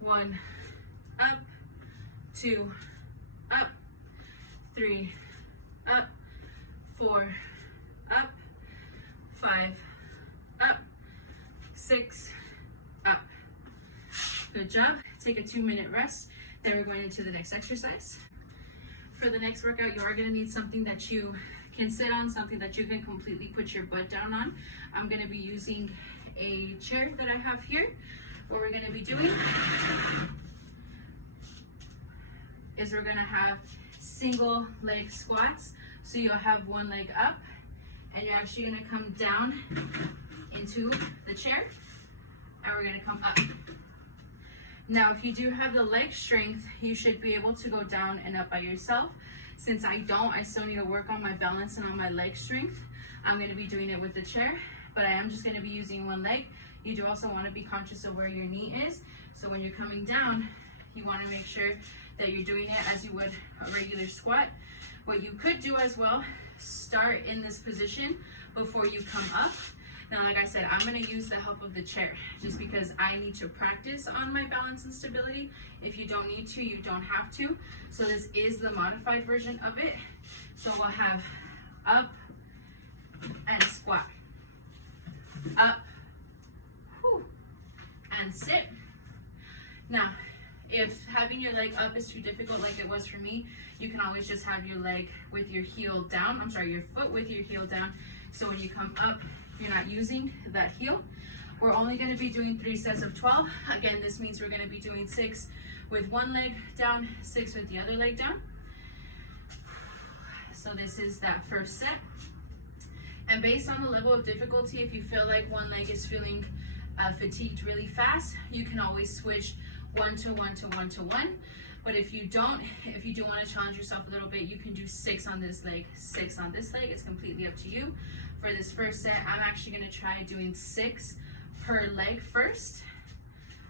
1, up, 2, up, 3, up, 4, up, 5, up, 6, up. Good job. Take a 2-minute rest. Then we're going into the next exercise. For the next workout, you are going to need something that you can sit on, something that you can completely put your butt down on. I'm going to be using a chair that I have here. What we're going to be doing is we're going to have single leg squats. So you'll have one leg up, and you're actually going to come down into the chair, and we're gonna come up. Now, if you do have the leg strength, you should be able to go down and up by yourself. Since I don't, I still need to work on my balance and on my leg strength. I'm gonna be doing it with the chair, but I am just gonna be using one leg. You do also wanna be conscious of where your knee is. So when you're coming down, you wanna make sure that you're doing it as you would a regular squat. What you could do as well, start in this position before you come up. Now, like I said, I'm gonna use the help of the chair just because I need to practice on my balance and stability. If you don't need to, you don't have to. So this is the modified version of it. So we'll have up and squat, up, whew, and sit. Now, if having your leg up is too difficult like it was for me, you can always just have your leg with your heel down. I'm sorry, your foot with your heel down. So when you come up, you're not using that heel. We're only going to be doing 3 sets of 12. Again, this means we're going to be doing 6 with one leg down, 6 with the other leg down. So this is that first set. And based on the level of difficulty, if you feel like one leg is feeling fatigued really fast, you can always switch 1 to 1 to 1 to 1. But if you don't, if you do want to challenge yourself a little bit, you can do 6 on this leg, 6 on this leg. It's completely up to you. For this first set, I'm actually going to try doing 6 per leg first.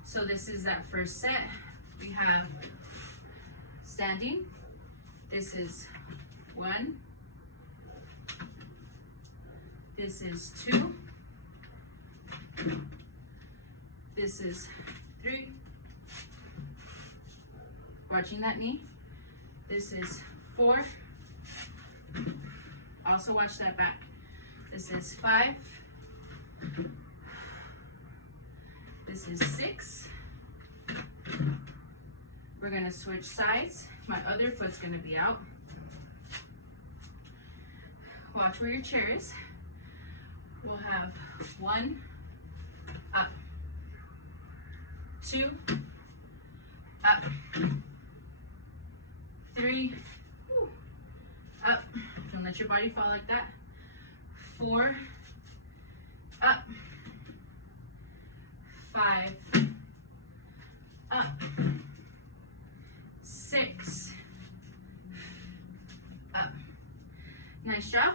So this is that first set. We have standing. This is 1. This is 2. This is 3. Watching that knee. This is 4. Also watch that back. This is 5. This is 6. We're gonna switch sides. My other foot's gonna be out. Watch where your chair is. We'll have 1, up, 2, up, 3, up. Don't let your body fall like that. 4, up, 5, up, 6, up. Nice job.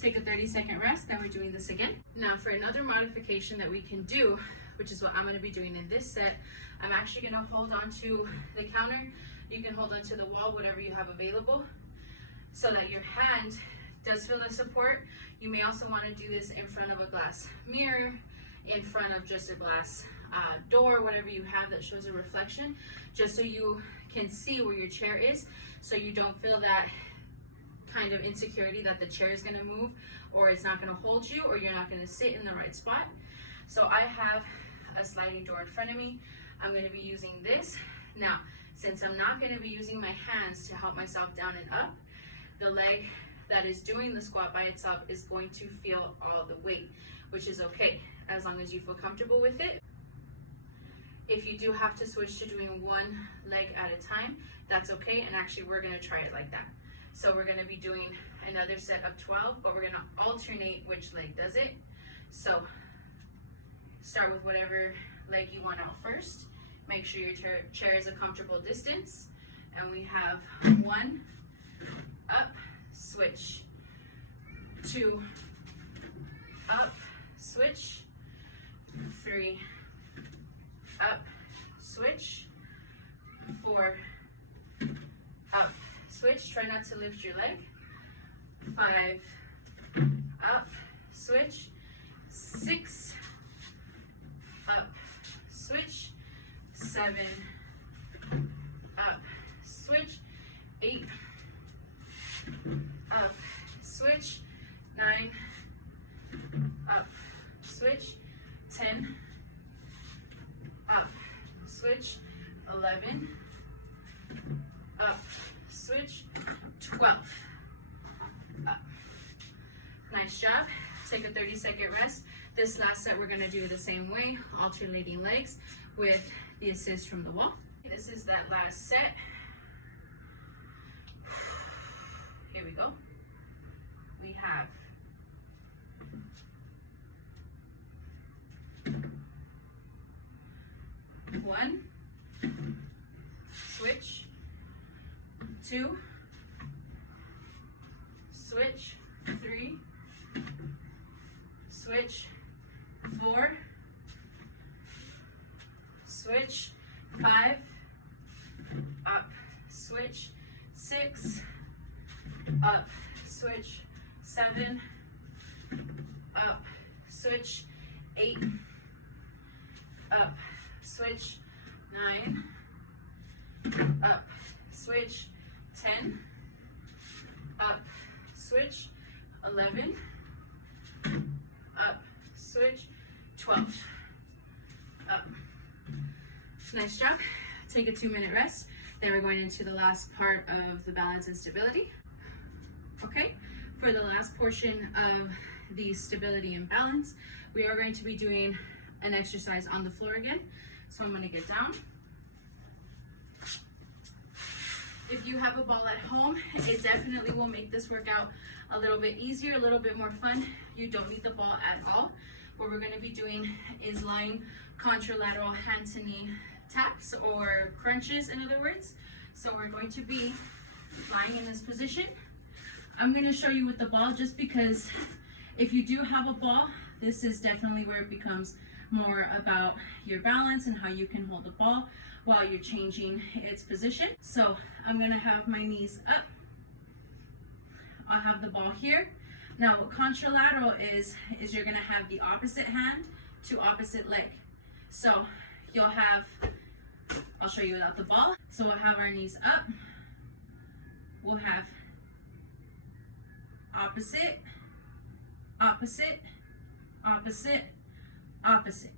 Take a 30-second rest, then we're doing this again. Now for another modification that we can do, which is what I'm gonna be doing in this set, I'm actually gonna hold on to the counter. You can hold on to the wall, whatever you have available, so that your hand does feel the support. You may also wanna do this in front of a glass mirror, in front of just a glass door, whatever you have that shows a reflection, just so you can see where your chair is, so you don't feel that kind of insecurity that the chair is going to move or it's not going to hold you or you're not going to sit in the right spot. So I have a sliding door in front of me. I'm going to be using this. Now, since I'm not going to be using my hands to help myself down and up, the leg that is doing the squat by itself is going to feel all the weight, which is okay as long as you feel comfortable with it. If you do have to switch to doing one leg at a time, that's okay, and actually we're going to try it like that. So we're going to be doing another set of 12, but we're going to alternate which leg does it. So start with whatever leg you want out first. Make sure your chair is a comfortable distance. And we have 1, up, switch. 2, up, switch. 3, up, switch. 4, up, switch. Try not to lift your leg. 5, up, switch. 6, up, switch. 7, up, switch. 8, up, switch. 9, up, switch. 10, up, switch. 11, up, switch. 12, up. Nice job. Take a 30-second rest. This last set we're going to do the same way, alternating legs with the assist from the wall. This is that last set. Here we go. We have 2, switch, 3, switch, 4, switch, 5, up, switch, 6, up, switch, 7, up, switch, 8, up, switch, 9, up, switch, 10, up, switch, 11, up, switch, 12, up. Nice job. Take a 2-minute rest. Then we're going into the last part of the balance and stability. Okay, for the last portion of the stability and balance, we are going to be doing an exercise on the floor again. So I'm going to get down. If you have a ball at home, it definitely will make this workout a little bit easier, a little bit more fun. You don't need the ball at all. What we're going to be doing is lying contralateral hand to knee taps, or crunches in other words. So we're going to be lying in this position. I'm going to show you with the ball, just because if you do have a ball, this is definitely where it becomes more about your balance and how you can hold the ball while you're changing its position. So I'm going to have my knees up. I'll have the ball here. Now what contralateral is you're going to have the opposite hand to opposite leg. So you'll have, I'll show you without the ball. So we'll have our knees up. We'll have opposite, opposite, opposite, opposite.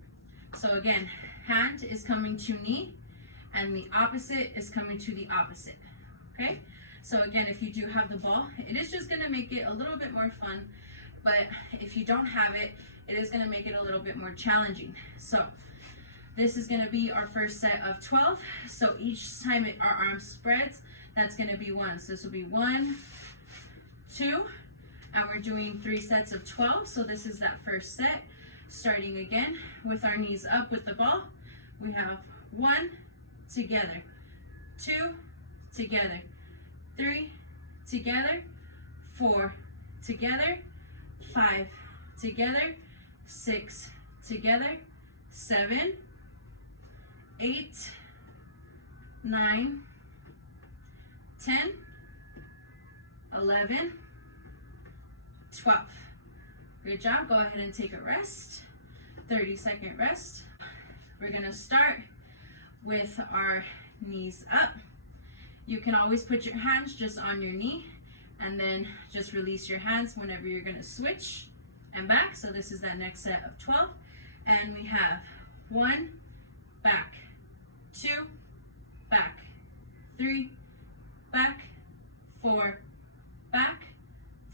So again, hand is coming to knee and the opposite is coming to the opposite. Okay? So again, if you do have the ball, it is just going to make it a little bit more fun. But if you don't have it, it is going to make it a little bit more challenging. So this is going to be our first set of 12. So each time our arm spreads, that's going to be 1. So this will be 1, 2, and we're doing 3 sets of 12. So this is that first set. Starting again with our knees up with the ball. We have 1, together, 2, together, 3, together, 4, together, 5, together, 6, together, 7, 8, 9, 10, 11, 12. Good job. Go ahead and take a rest. 30-second rest. We're going to start with our knees up. You can always put your hands just on your knee and then just release your hands whenever you're going to switch and back. So this is that next set of 12. And we have 1, back, 2, back, 3, back, 4, back,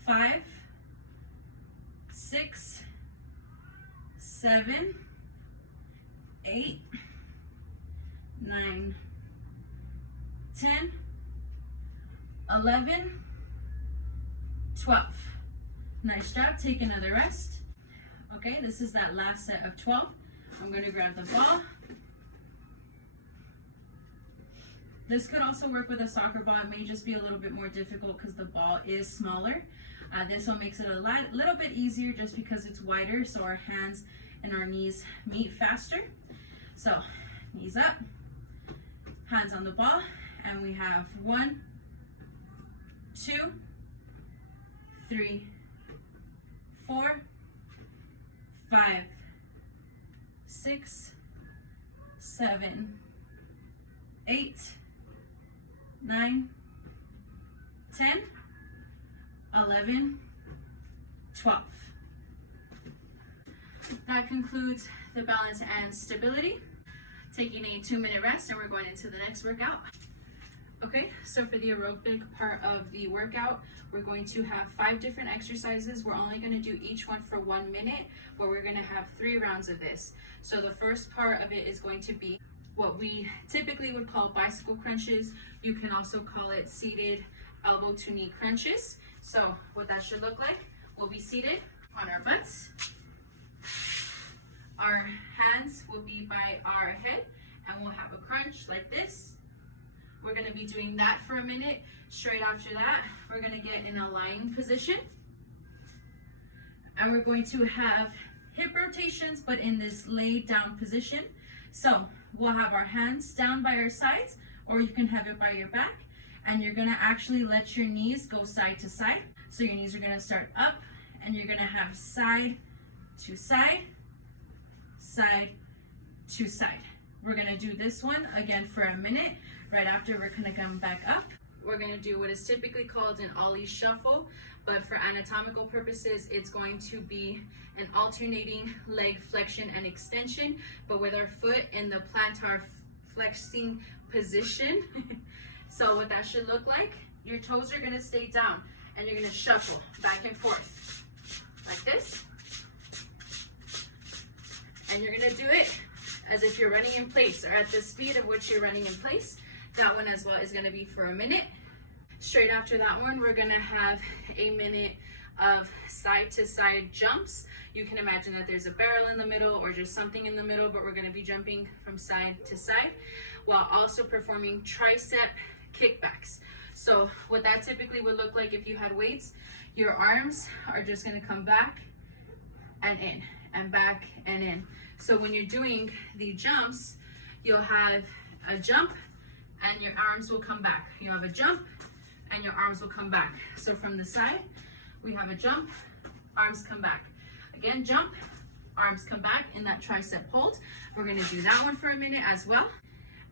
5, 6, 7, 8, 9, 10, 11, 12. Nice job. Take another rest. Okay, this is that last set of 12. I'm going to grab the ball. This could also work with a soccer ball. It may just be a little bit more difficult because the ball is smaller. This one makes it a little bit easier just because it's wider, so our hands and our knees meet faster. So knees up, hands on the ball, and we have 1, 2, 3, 4, 5, 6, 7, 8, 9, 10, 11, 12. That concludes the balance and stability. Taking a 2-minute rest, and we're going into the next workout. Okay, so for the aerobic part of the workout, we're going to have 5 different exercises. We're only going to do each one for 1 minute, but we're going to have 3 rounds of this. So the first part of it is going to be what we typically would call bicycle crunches. You can also call it seated elbow to knee crunches. So what that should look like, we'll be seated on our butts. Our hands will be by our head, and we'll have a crunch like this, we're gonna be doing that for a minute. Straight after that, we're gonna get in a lying position. And we're going to have hip rotations, but in this laid down position. So we'll have our hands down by our sides, or you can have it by your back. And you're gonna actually let your knees go side to side. So your knees are gonna start up, and you're gonna have side to side, side to side. We're gonna do this one again for a minute. Right after, we're gonna come back up. We're gonna do what is typically called an ollie shuffle, but for anatomical purposes, it's going to be an alternating leg flexion and extension, but with our foot in the plantar flexing position. So what that should look like, your toes are gonna stay down and you're gonna shuffle back and forth like this. And you're gonna do it as if you're running in place, or at the speed of which you're running in place. That one as well is gonna be for a minute. Straight after that one, we're gonna have a minute of side to side jumps. You can imagine that there's a barrel in the middle or just something in the middle, but we're gonna be jumping from side to side while also performing tricep kickbacks. So what that typically would look like if you had weights, your arms are just gonna come back and in and back and in. So when you're doing the jumps, you'll have a jump and your arms will come back. You have a jump and your arms will come back. So from the side, we have a jump, arms come back. Again, jump, arms come back in that tricep hold. We're gonna do that one for a minute as well.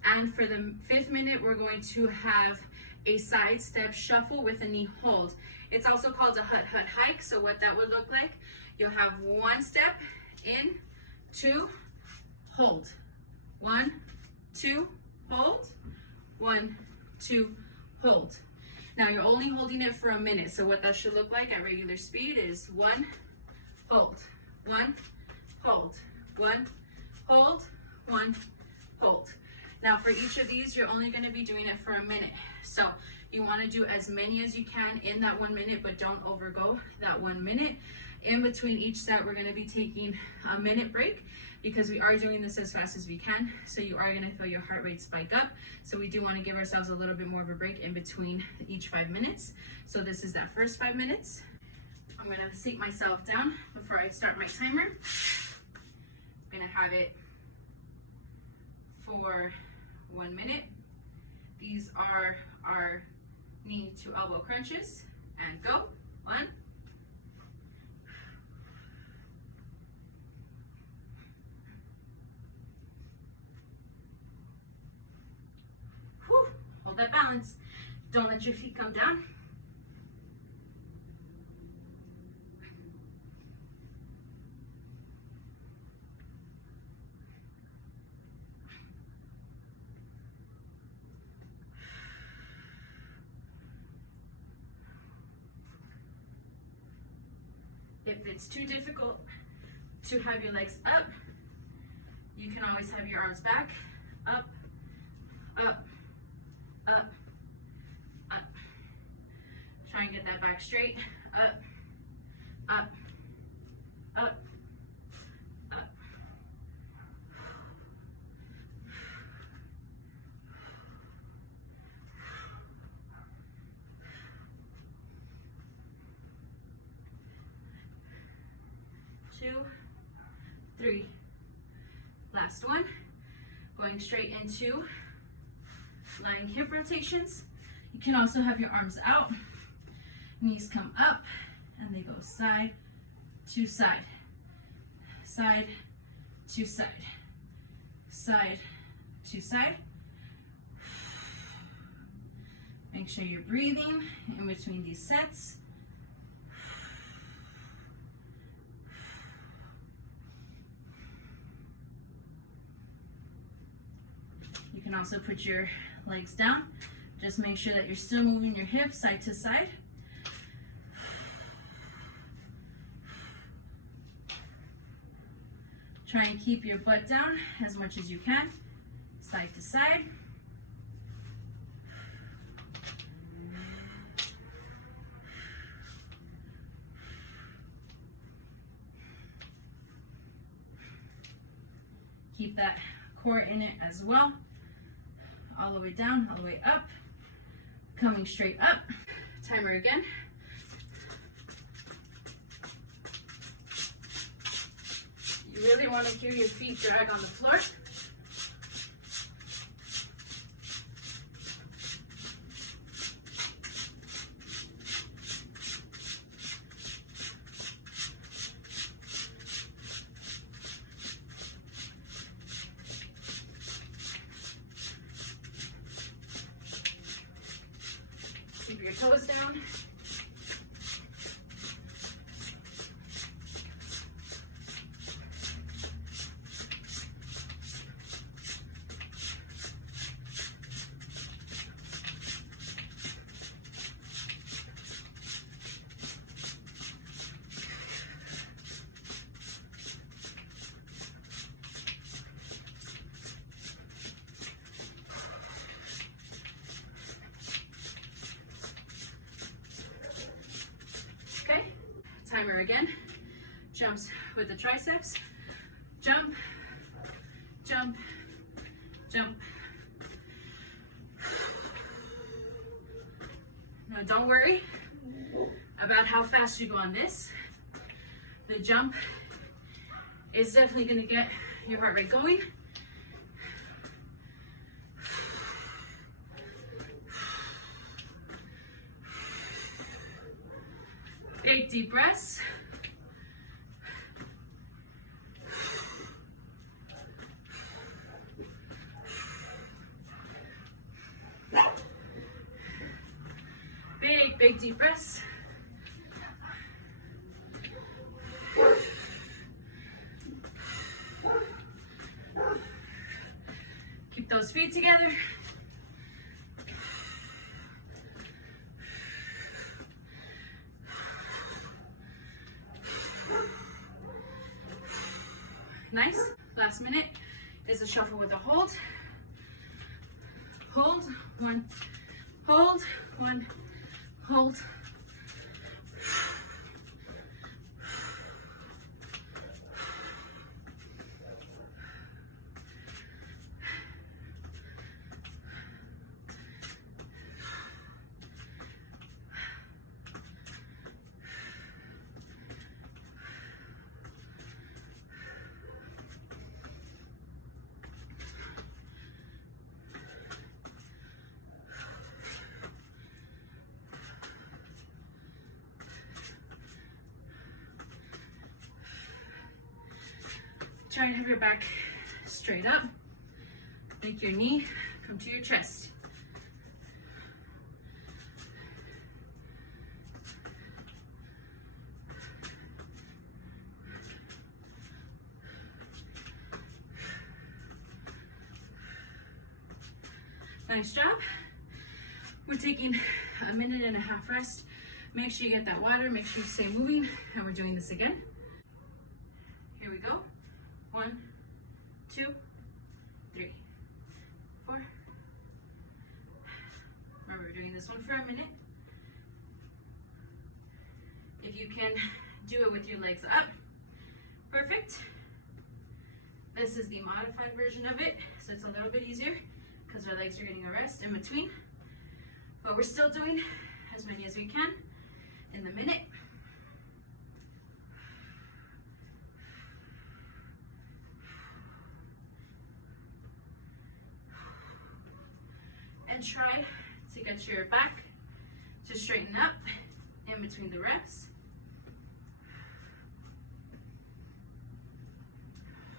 And for the 5th minute, we're going to have a side step shuffle with a knee hold. It's also called a hut hike. So what that would look like, you'll have 1 step in, 2, hold. 1, 2, hold. 1, 2, hold. Now you're only holding it for a minute. So what that should look like at regular speed is 1, hold, 1, hold, 1, hold, 1, hold. Now for each of these, you're only gonna be doing it for a minute. So you wanna do as many as you can in that 1 minute, but don't overgo that 1 minute. In between each set, we're gonna be taking a minute break because we are doing this as fast as we can. So you are gonna feel your heart rate spike up. So we do wanna give ourselves a little bit more of a break in between each 5 minutes. So this is that first 5 minutes. I'm gonna seat myself down before I start my timer. I'm gonna have it for 1 minute. These are our knee to elbow crunches, and go. 1. Whew. Hold that balance. Don't let your feet come down. If it's too difficult to have your legs up, you can always have your arms back, up, up, up, up. Try and get that back straight, up, up, up, up. Two, 3. Last one. Going straight into lying hip rotations. You can also have your arms out, knees come up, and they go side to side, side to side, side to side. Make sure you're breathing in between these sets. You can also put your legs down. Just make sure that you're still moving your hips side to side. Try and keep your butt down as much as you can, side to side. Keep that core in it as well. all the way down, all the way up, coming straight up. Timer again. You really want to hear your feet drag on the floor. Keep your toes down. Okay, timer again. Jumps with the triceps. Jump, jump, jump. Now don't worry about how fast you go on this. The jump is definitely going to get your heart rate going. Big deep breaths. Big deep breaths. Keep those feet together. Nice. Last minute is a shuffle with a hold. Hold, one, hold, one, hold. Try and have your back straight up. Make your knee come to your chest. Nice job. We're taking a 1.5 minute rest. Make sure you get that water, make sure you stay moving, and we're doing this again. Here we go. 1, 2, 3, 4. Remember, we're doing this one for a minute. If you can do it with your legs up, perfect. This is the modified version of it, so it's a little bit easier because our legs are getting a rest in between. But we're still doing as many as we can in the minute. And try to get your back to straighten up in between the reps.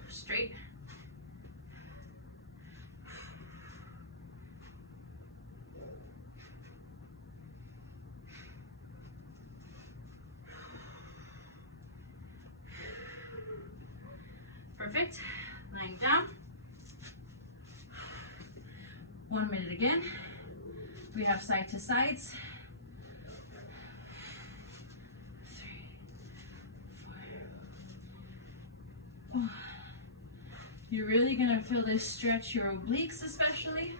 Straight. Perfect. Lying down. 1 minute again. We have side to sides. 3, 4. Oh. You're really gonna feel this stretch your obliques especially,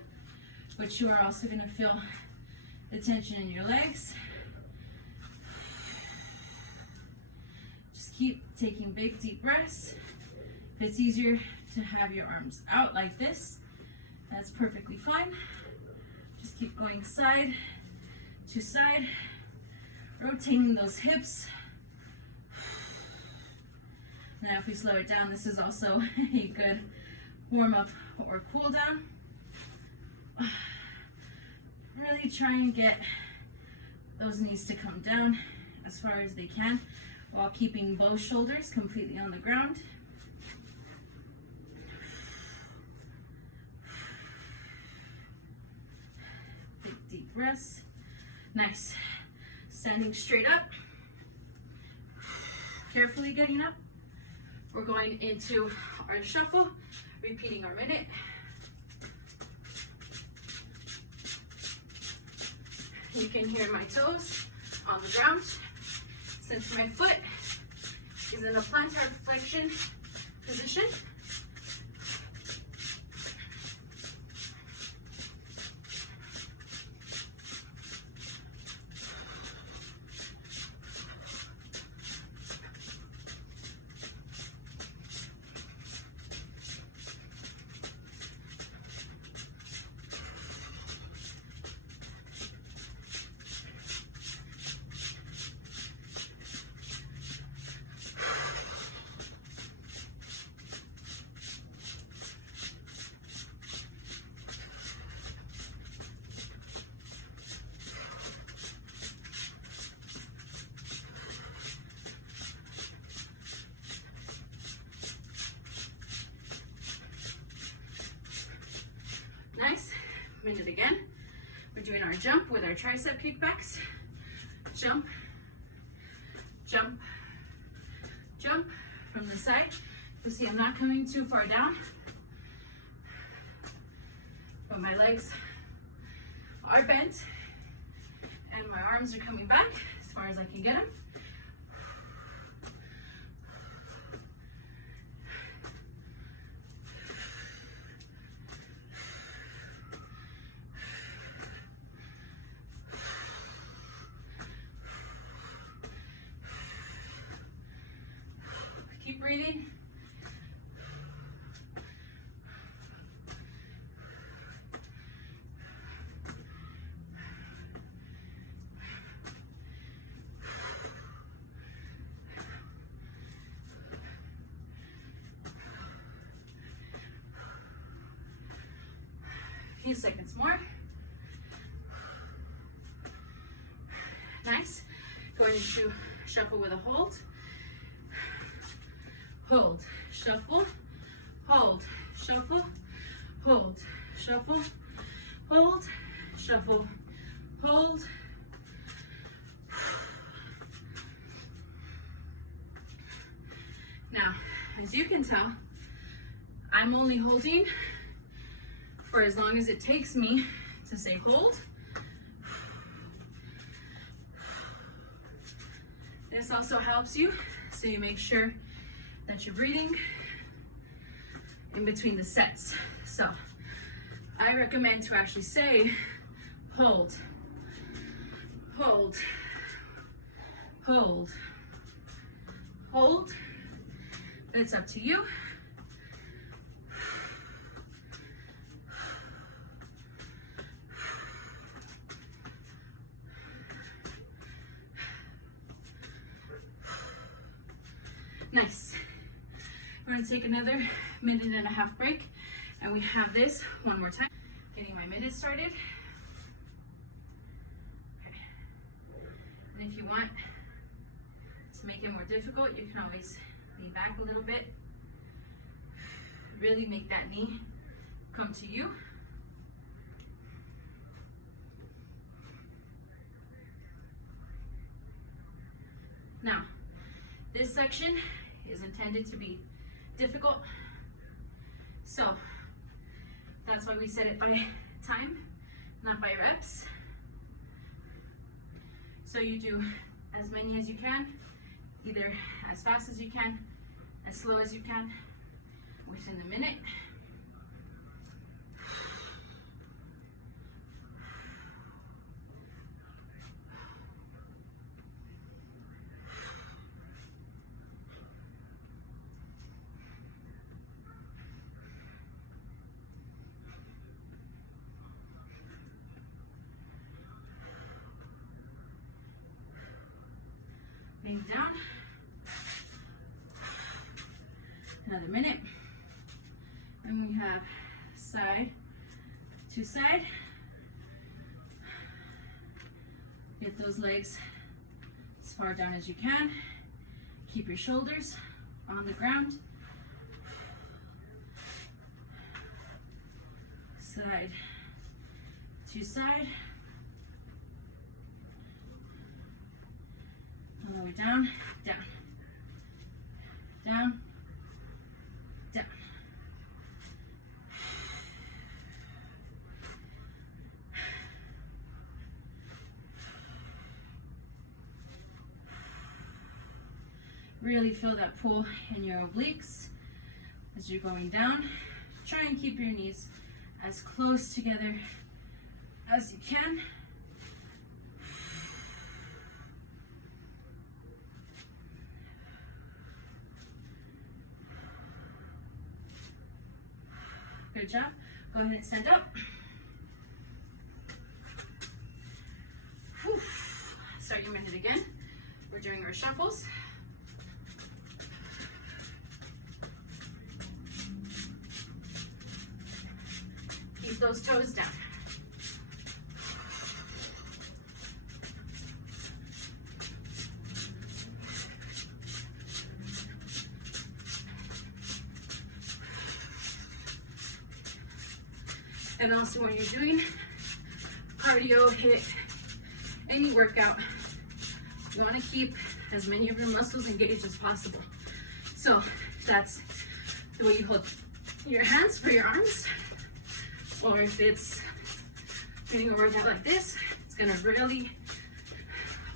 but you are also gonna feel the tension in your legs. Just keep taking big deep breaths. If it's easier to have your arms out like this, that's perfectly fine. Just keep going side to side, rotating those hips. Now if we slow it down, this is also a good warm up or cool down. Really try and get those knees to come down as far as they can while keeping both shoulders completely on the ground. Big deep breaths. Nice. Standing straight up. Carefully getting up. We're going into our shuffle, repeating our minute. You can hear my toes on the ground. Since my foot is in a plantar flexion position, nice. Minute again. We're doing our jump with our tricep kickbacks. Jump, jump, jump from the side. You see I'm not coming too far down, but my legs are bent and my arms are coming back as far as I can get them. Keep breathing. A few seconds more. Nice. Going into shuffle with a hold. Hold, shuffle, hold, shuffle, hold, shuffle, hold, shuffle, hold. Now, as you can tell, I'm only holding for as long as it takes me to say hold. This also helps you, so you make sure that you're breathing in between the sets. So I recommend to actually say hold, hold, hold, hold. But it's up to you. Nice. We're gonna take another 1.5-minute break, and we have this one more time. Getting my minute started. Okay. And if you want to make it more difficult, you can always lean back a little bit. Really make that knee come to you. Now, this section is intended to be difficult, so that's why we set it by time, not by reps. So you do as many as you can, either as fast as you can, as slow as you can, within the minute. Laying down. Another minute. And we have side to side. Get those legs as far down as you can. Keep your shoulders on the ground. Side to side. All the way down, down, down, down. Really feel that pull in your obliques as you're going down. Try and keep your knees as close together as you can. Good job. Go ahead and stand up. Whew. Start your minute again. We're doing our shuffles. Keep those toes down. And also when you're doing cardio, HIIT, any workout, you want to keep as many of your muscles engaged as possible. So that's the way you hold your hands for your arms. Or if it's doing a workout like this, it's gonna really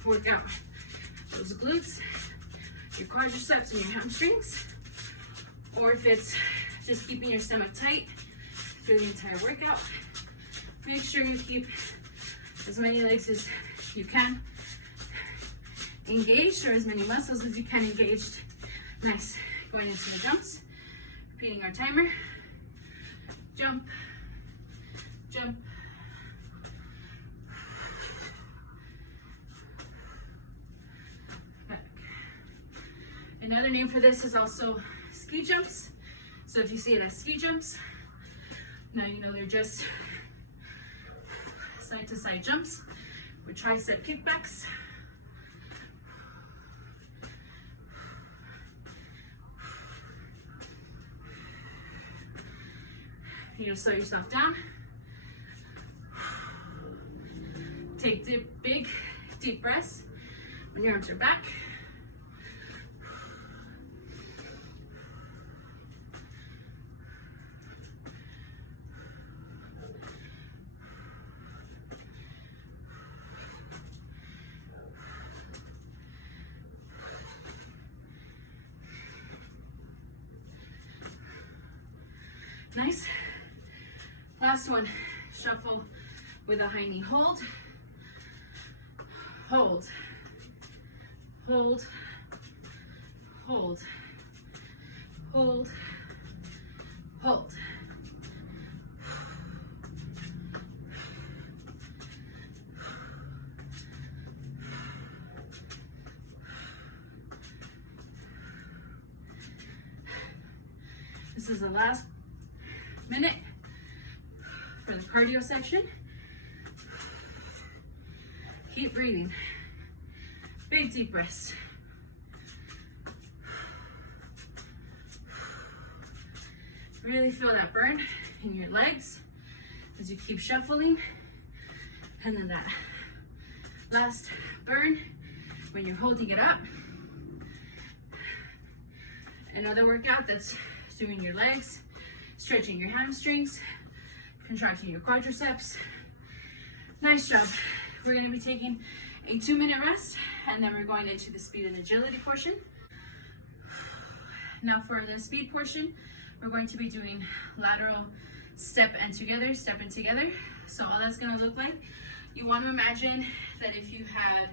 work out those glutes, your quadriceps and your hamstrings. Or if it's just keeping your stomach tight through the entire workout, make sure you keep as many legs as you can engaged, or as many muscles as you can engaged. Nice. Going into the jumps, repeating our timer. Jump, jump. Back. Another name for this is also ski jumps. So if you see it as ski jumps, now you know they're just side to side jumps with tricep kickbacks. You just slow yourself down. Take big, deep breaths when your arms are back. Nice. Last one, shuffle with a high knee hold. Hold, hold, hold, hold, hold. This is the last minute for the cardio section. Keep breathing. Big deep breaths. Really feel that burn in your legs as you keep shuffling. And then that last burn when you're holding it up. Another workout that's doing your legs, stretching your hamstrings, contracting your quadriceps. Nice job. We're going to be taking a 2-minute rest, and then we're going into the speed and agility portion. Now for the speed portion, we're going to be doing lateral step and together, step and together. So all that's going to look like, you want to imagine that if you had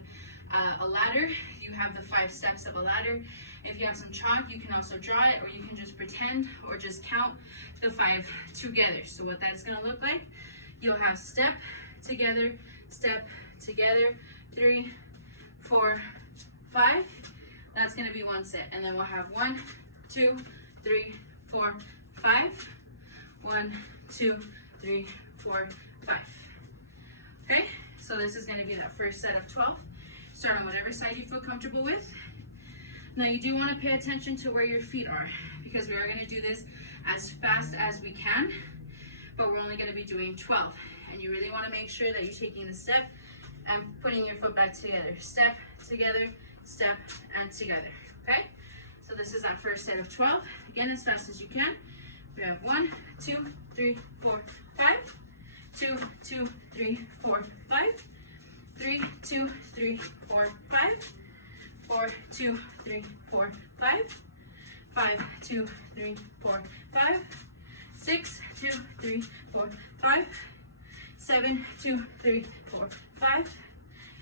a ladder, you have the 5 steps of a ladder. If you have some chalk, you can also draw it, or you can just pretend or just count the 5 together. So what that's going to look like, you'll have step together, 3, 4, 5. gonna be one set. And then we'll have 1, 2, 3, 4, 5. 1, 2, 3, 4, 5. Okay, so this is gonna be that first set of 12. Start on whatever side you feel comfortable with. Now you do wanna pay attention to where your feet are, because we are gonna do this as fast as we can, but we're only gonna be doing 12. And you really wanna make sure that you're taking the step and putting your foot back together. Step, together, step, and together, okay? So this is that first set of 12. Again, as fast as you can. We have 1, 2, 3, 4, 5. 2, 2, 3, 4, 5. 3, 2, 3, 4, 5. 4, 2, 3, 4, 5. 5, 2, 3, 4, 5. 6, 2, 3, 4, 5. 7, 2, 3, 4, 5.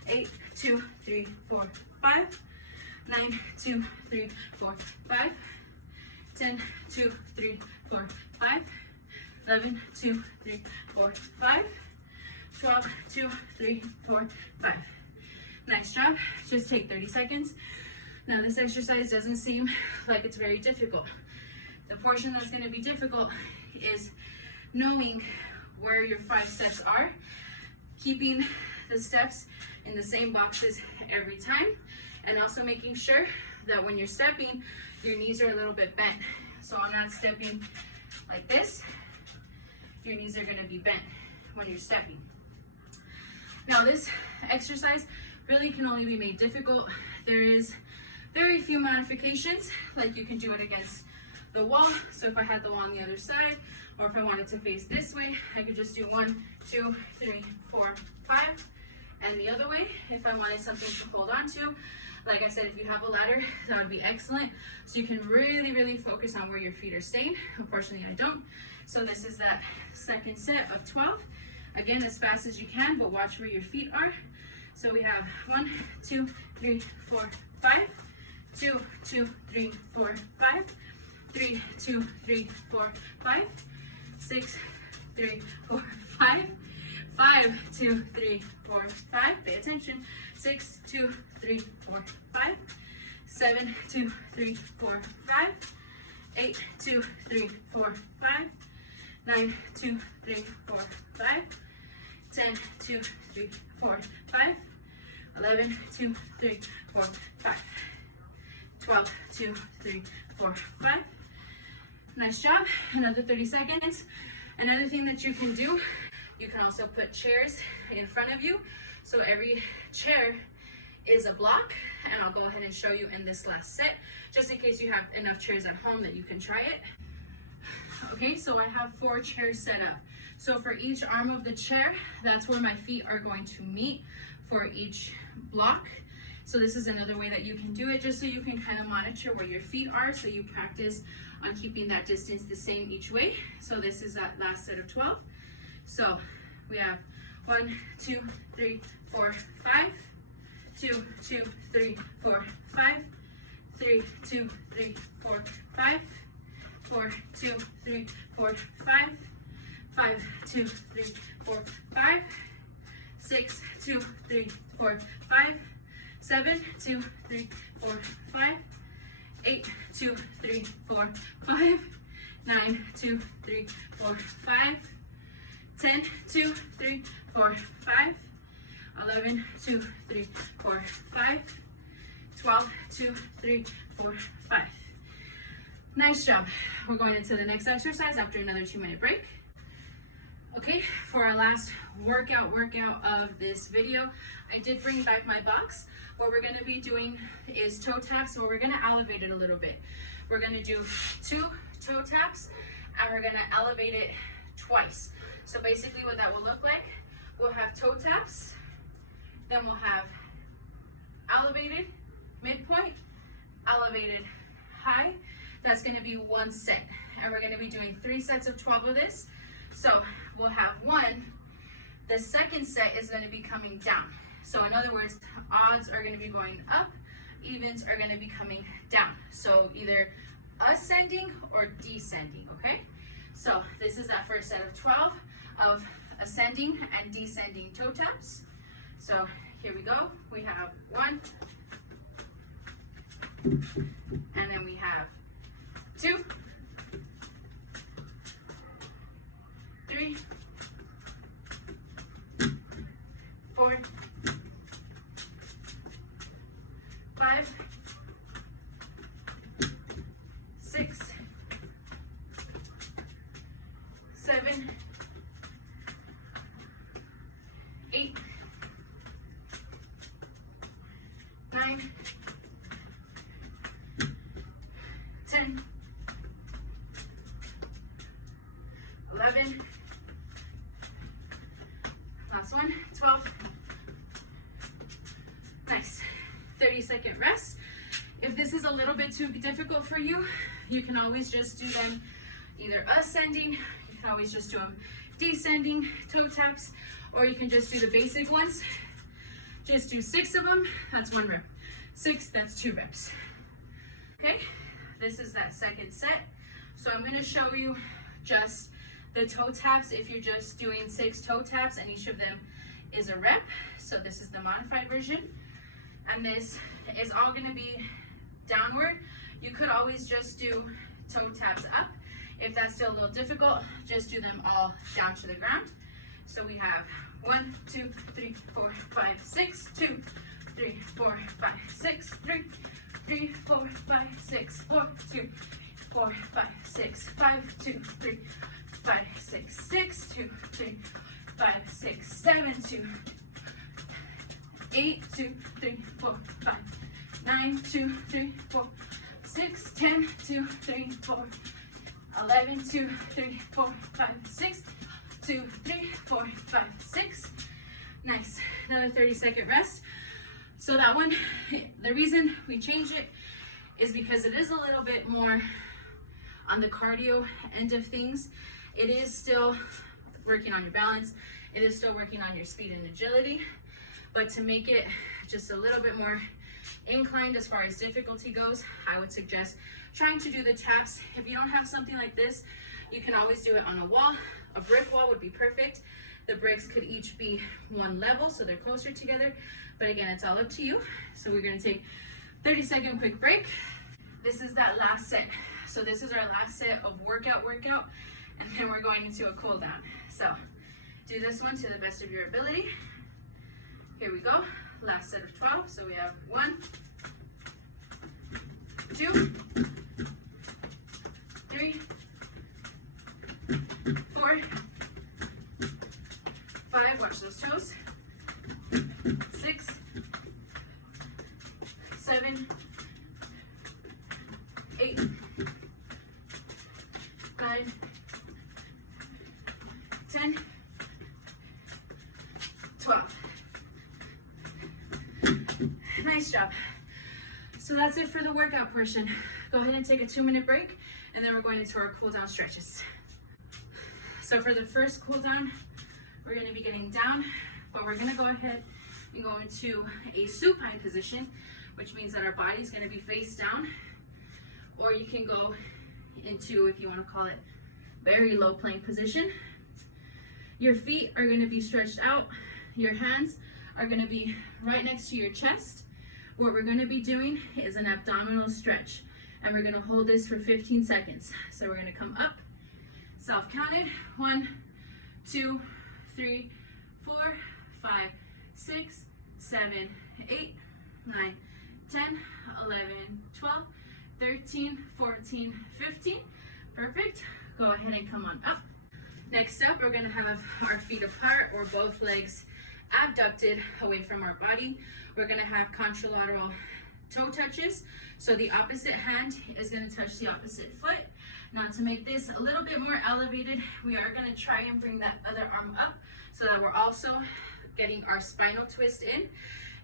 8, 2, 3, 4, 5. 9, 2, 3, 4, 5. 10, 2, 3, 4, 5. 11, 2, 3, 4, 5. 12, 2, 3, 4, 5. Nice job. Just take 30 seconds. Now this exercise doesn't seem like it's very difficult. The portion that's going to be difficult is knowing where your 5 steps are, keeping the steps in the same boxes every time, and also making sure that when you're stepping, your knees are a little bit bent. So I'm not stepping like this. Your knees are going to be bent when you're stepping. Now this exercise really can only be made difficult. There is very few modifications, like you can do it against the wall. So if I had the wall on the other side, or if I wanted to face this way, I could just do 1, 2, 3, 4, 5, and the other way. If I wanted something to hold on to, like I said, if you have a ladder, that would be excellent. So you can really focus on where your feet are staying. Unfortunately, I don't. So this is that second set of 12. Again, as fast as you can, but watch where your feet are. So we have 1, 2, 3, 4, 5. 2, 2, 3, 4, 5. 3, 2, 3, 4, 5. 6, 3, 4, 5. 5, 2, 3, 4, 5. Pay attention. 6, 2, 3, 4, 5. 7, 2, 3, 4, 5. 8, 2, 3, 4, 5. 9, 2, 3, 4, 5. 10, 2, 3, 4, 5. 11, 2, 3, 4, 5. 12, 2, 3, 4, 5. Nice job. Another 30 seconds. Another thing that you can do, you can also put chairs in front of you. So every chair is a block, and I'll go ahead and show you in this last set, just in case you have enough chairs at home that you can try it. Okay, so I have 4 chairs set up. So for each arm of the chair, that's where my feet are going to meet for each block. So this is another way that you can do it, just so you can kind of monitor where your feet are, so you practice on keeping that distance the same each way. So this is that last set of 12. So we have 1, 2, 3, 4, 5. 2, 2, 3, 4, 5. 3, 2, 3, 4, 5. 4, 2, 3, 4, 5. 5, 2, 3, 4, 5. 6, 2, 3, 4, 5. 7, 2, 3, 4, 5. 8, 2, 3, 4, 5. 9, 2, 3, 4, 5. 10, 2, 3, 4, 5. 11, 2, 3, 4, 5. 12, 2, 3, 4, 5. Nice job. We're going into the next exercise after another 2-minute break. Okay, for our last workout of this video, I did bring back my box. What we're going to be doing is toe taps, so we're going to elevate it a little bit. We're going to do 2 toe taps, and we're going to elevate it twice. So basically what that will look like, we'll have toe taps, then we'll have elevated midpoint, elevated high. That's going to be 1 set, and we're going to be doing 3 sets of 12 of this. So we'll have 1. The second set is going to be coming down. So in other words, odds are going to be going up, evens are going to be coming down. So either ascending or descending, okay? So this is that first set of 12 of ascending and descending toe taps. So here we go. We have 1, And then we have 2, 3, 4, 5, 6, 7, 8, 9, 10, 11, last one, 12. Nice. 30-second rest. If this is a little bit too difficult for you, you can always just do them either ascending, you can always just do them descending, toe taps, or you can just do the basic ones. Just do 6 of them, that's 1 rep. 6, that's 2 reps. Okay, this is that second set. So I'm gonna show you just the toe taps if you're just doing 6 toe taps and each of them is a rep. So this is the modified version. And this is all gonna be downward. You could always just do toe taps up. If that's still a little difficult, just do them all down to the ground. So we have 1, 2, 3, 4, 5, 6, 2, 3, 4, 5, 6, 3, 3, 4, 5, 6, 4, 2, 4, 5, 6, 5, 2, 3, 5, 6, 6, 2, 3, 5, 6, 7, 2, 8, 2, 3, 4, 5, 9, 2, 3, 4, 6, 10, 2, 3, 4, 11, 2, 3, 4, 5, 6, 2, 3, 4, 5, 6. Nice. Another 30-second rest. So that one, the reason we changed it is because it is a little bit more on the cardio end of things. It is still working on your balance. It is still working on your speed and agility. But to make it just a little bit more inclined as far as difficulty goes, I would suggest trying to do the taps. If you don't have something like this, you can always do it on a wall. A brick wall would be perfect. The bricks could each be 1 level, so they're closer together. But again, it's all up to you. So we're gonna take 30-second quick break. This is that last set. So this is our last set of workout, and then we're going into a cool down. So do this one to the best of your ability. Here we go. Last set of 12. So we have 1, 2, 3, 4, 5. Watch those toes. 6, 7, 8, 9, 10, 12. Nice job. So that's it for the workout portion. Go ahead and take a 2-minute break, and then we're going into our cool down stretches. So for the first cool down, we're going to be getting down, but we're going to go ahead and go into a supine position, which means that our body's going to be face down, or you can go into, if you want to call it, very low plank position. Your feet are going to be stretched out. Your hands are going to be right next to your chest. What we're going to be doing is an abdominal stretch, and we're going to hold this for 15 seconds. So we're going to come up, self-counted, 1, 2, 3, 4, 5, 6, 7, 8, 9, 10, 11, 12, 13, 14, 15. Perfect. Go ahead and come on up. Next up, we're going to have our feet apart or both legs abducted away from our body. We're going to have contralateral toe touches. So the opposite hand is going to touch the opposite foot. Now to make this a little bit more elevated, we are going to try and bring that other arm up so that we're also getting our spinal twist in.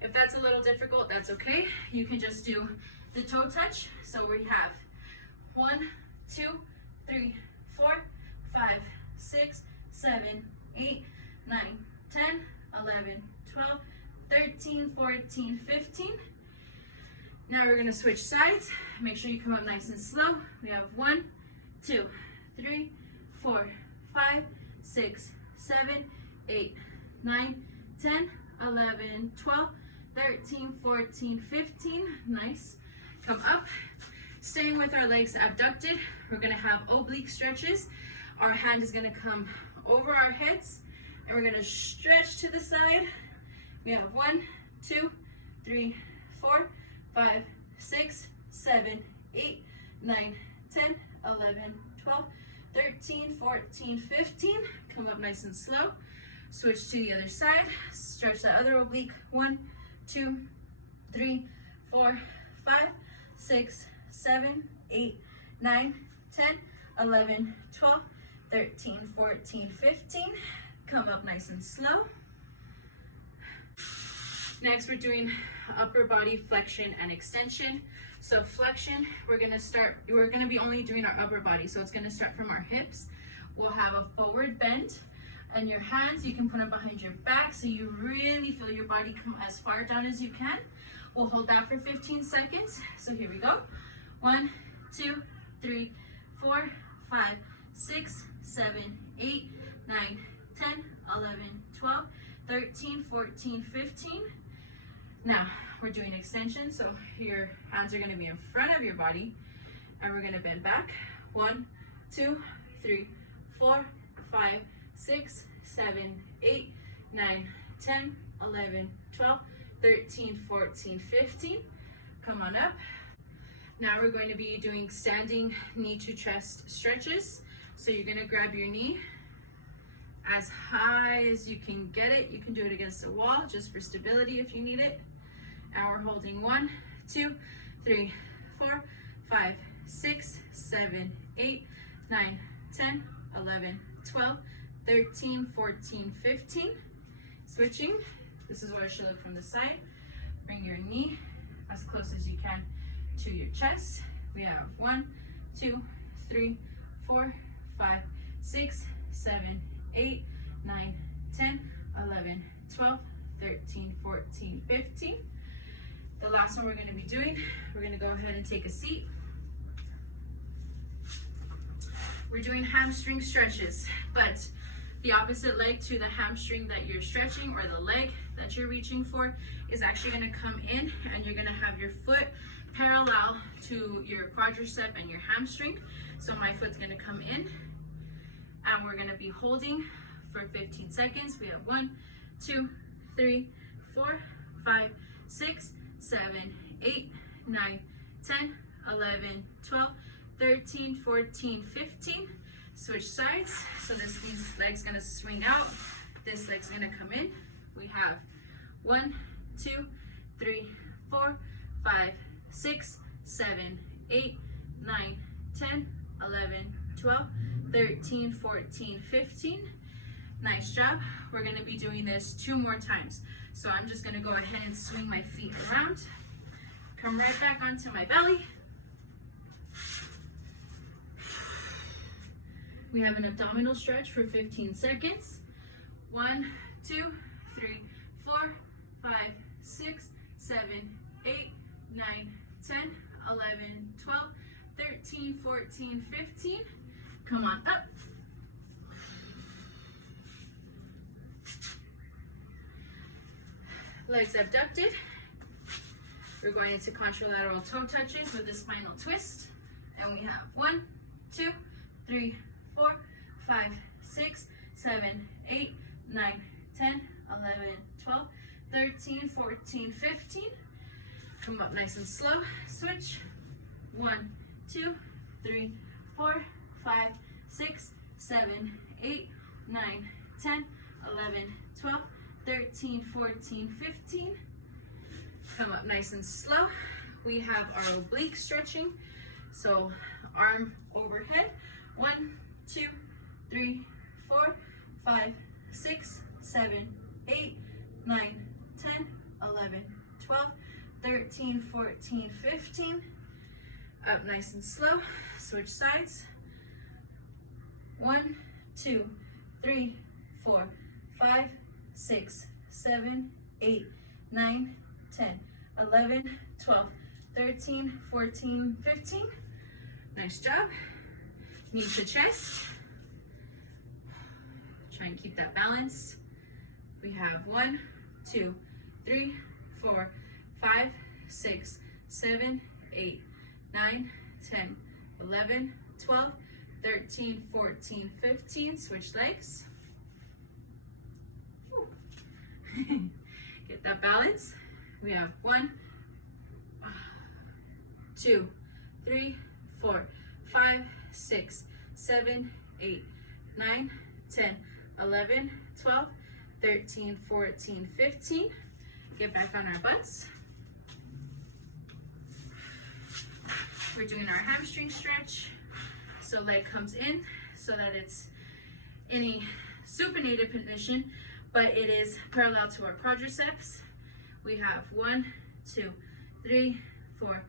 If that's a little difficult, that's okay. You can just do the toe touch. So we have 1, 2, 3, 4, 5, 6, 7, 8, 9, 10, 11, 12, 13, 14, 15. Now we're gonna switch sides. Make sure you come up nice and slow. We have 1, 2, 3, 4, 5, 6, 7, 8, 9, 10, 11, 12, 13, 14, 15. Nice. come up. Staying with our legs abducted, we're gonna have oblique stretches. Our hand is gonna come over our heads, and we're gonna stretch to the side. We have 1, 2, 3, 4, 5, 6, 7, 8, 9, 10, 11, 12, 13, 14, 15. Come up nice and slow. Switch to the other side. Stretch the other oblique. 1, 2, 3, 4, 5, 6, 7, 8, 9, 10, 11, 12, 13, 14, 15. Come up nice and slow. Next, we're doing upper body flexion and extension. So flexion, we're gonna be only doing our upper body. So it's gonna start from our hips. We'll have a forward bend, and your hands, you can put them behind your back so you really feel your body come as far down as you can. We'll hold that for 15 seconds. So here we go. 1, 2, 3, 4, 5, 6, 7, 8, 9, 10, 11, 12, 13, 14, 15. Now, we're doing extension, so your hands are gonna be in front of your body, and we're gonna bend back. 1, 2, 3, 4, 5, 6, 7, 8, 9, 10, 11, 12, 13, 14, 15. Come on up. Now we're going to be doing standing knee to chest stretches. So you're gonna grab your knee as high as you can get it. You can do it against a wall just for stability if you need it. And we're holding 1, 2, 3, 4, 5, 6, 7, 8, 9, 10, 11, 12, 13, 14, 15. Switching. This is what it should look from the side. Bring your knee as close as you can to your chest. We have 1, 2, 3, 4, 5, 6, 7, 8, 9, 10, 11, 12, 13, 14, 15. The last one we're going to be doing, we're going to go ahead and take a seat. We're doing hamstring stretches, but the opposite leg to the hamstring that you're stretching, or the leg that you're reaching for, is actually going to come in, and you're going to have your foot parallel to your quadricep and your hamstring. So my foot's going to come in, and we're going to be holding for 15 seconds. We have 1, 2, 3, 4, 5, 6, 7, 8, 9, 10, 11, 12, 13, 14, 15. Switch sides. So these legs gonna swing out. This leg's gonna come in. We have 1, 2, 3, 4, 5, 6, 7, 8, 9, 10, 11, 12, 13, 14, 15. Nice job. We're gonna be doing this 2 more times. So I'm just gonna go ahead and swing my feet around. Come right back onto my belly. We have an abdominal stretch for 15 seconds. 1, 2, 3, 4, 5, 6, 7, 8, 9, 10, 11, 12, 13, 14, 15. Come on up. Legs abducted. We're going into contralateral toe touches with a spinal twist. And we have 1, 2, 3, 4, 5, 6, 7, 8, 9, 10, 11, 12, 13, 14, 15. Come up nice and slow. Switch. 1, 2, 3, 4, 5, 6, 7, 8, 9, 10, 11, 12, 13, 14, 15. Come up nice and slow. We have our oblique stretching. So arm overhead. 1, 2, 3, 4, 5, 6, 7, 8, 9, 10, 11, 12, 13, 14, 15. Up nice and slow. Switch sides. 1, 2, 3, 4, 5, 6, 7, 8, 9, 10, 11, 12, 13, 14, 15. Nice job. Knee to chest. Try and keep that balance. We have 1, 2, 3, 4, 5, 6, 7, 8, 9, 10, 11, 12, 13, 14, 15. Switch legs. Get that balance. We have 1, 2, 3, 4, 5, 6, 7, 8, 9, 10, 11, 12, 13, 14, 15. Get back on our butts. We're doing our hamstring stretch. So leg comes in so that it's in a supinated position, but it is parallel to our quadriceps. We have 1, 2, 3, 4,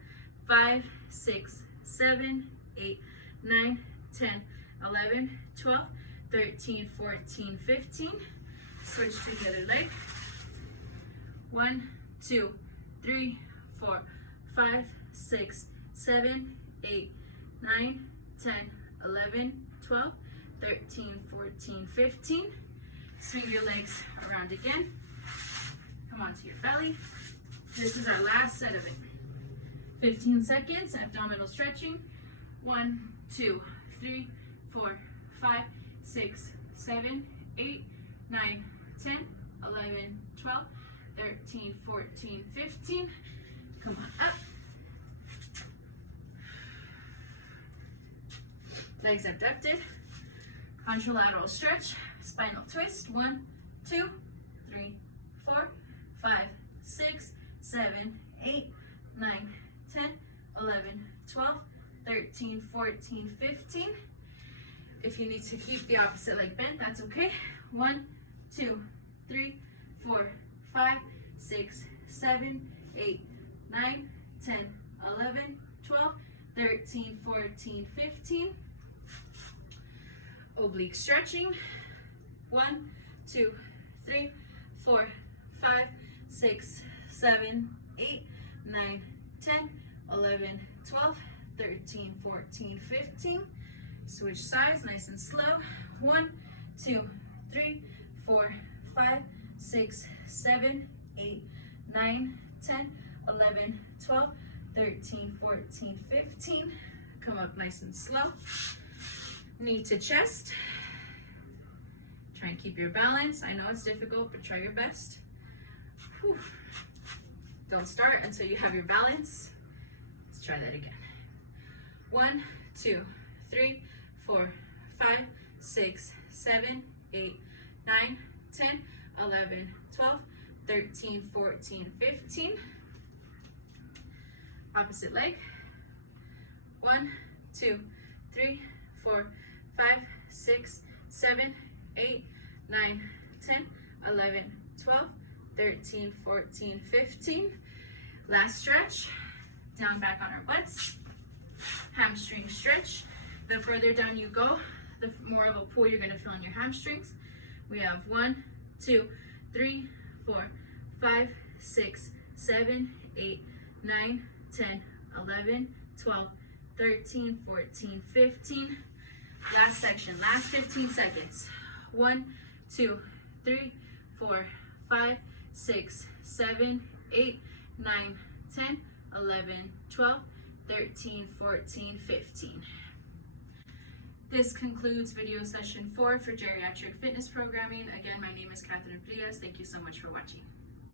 5, 6, 7, 8, 9, 10, 11, 12, 13, 14, 15. Switch to the other leg. 1, 2, 3, 4, 5, 6, 7, 8, 9, 10, 11, 12, 13, 14, 15. Swing your legs around again. Come onto your belly. This is our last set of it. 15 seconds, abdominal stretching. 1, 2, 3, 4, 5, 6, 7, 8, 9, 10, 11, 12, 13, 14, 15. Come on up. Legs abducted. Contralateral stretch. Spinal twist. 1, 2, 3, 4, 5, 6, 7, 8, 9, 10, 11, 12, 13, 14, 15. If you need to keep the opposite leg bent, that's okay. 1, 2, 3, 4, 5, 6, 7, 8, 9, 10, 11, 12, 13, 14, 15. Oblique stretching. 1, 2, 3, 4, 5, 6, 7, 8, 9, 10, 11, 12, 13, 14, 15. Switch sides, nice and slow. 1, 2, 3, 4, 5, 6, 7, 8, 9, 10, 11, 12, 13, 14, 15. Come up nice and slow. Knee to chest. Try and keep your balance. I know it's difficult, but try your best. Whew. Don't start until you have your balance. Let's try that again. 1, 2, 3, 4, 5, 6, 7, 8, 9, 10, 11, 12, 13, 14, 15. Opposite leg. 1, 2, 3, 4, 5, 6, 7, 8, 9, 10, 11, 12, 13, 14, 15. Last stretch. Down back on our butts. Hamstring stretch. The further down you go, the more of a pull you're going to feel in your hamstrings. We have 1, 2, 3, 4, 5, 6, 7, 8, 9, 10, 11, 12, 13, 14, 15. Last section, last 15 seconds. 1, 2, 3, 4, 5, 6, 7, 8, 9, 10, 11, 12, 13, 14, 15. This concludes video session 4 for geriatric fitness programming. Again, my name is Catherine Frias. Thank you so much for watching.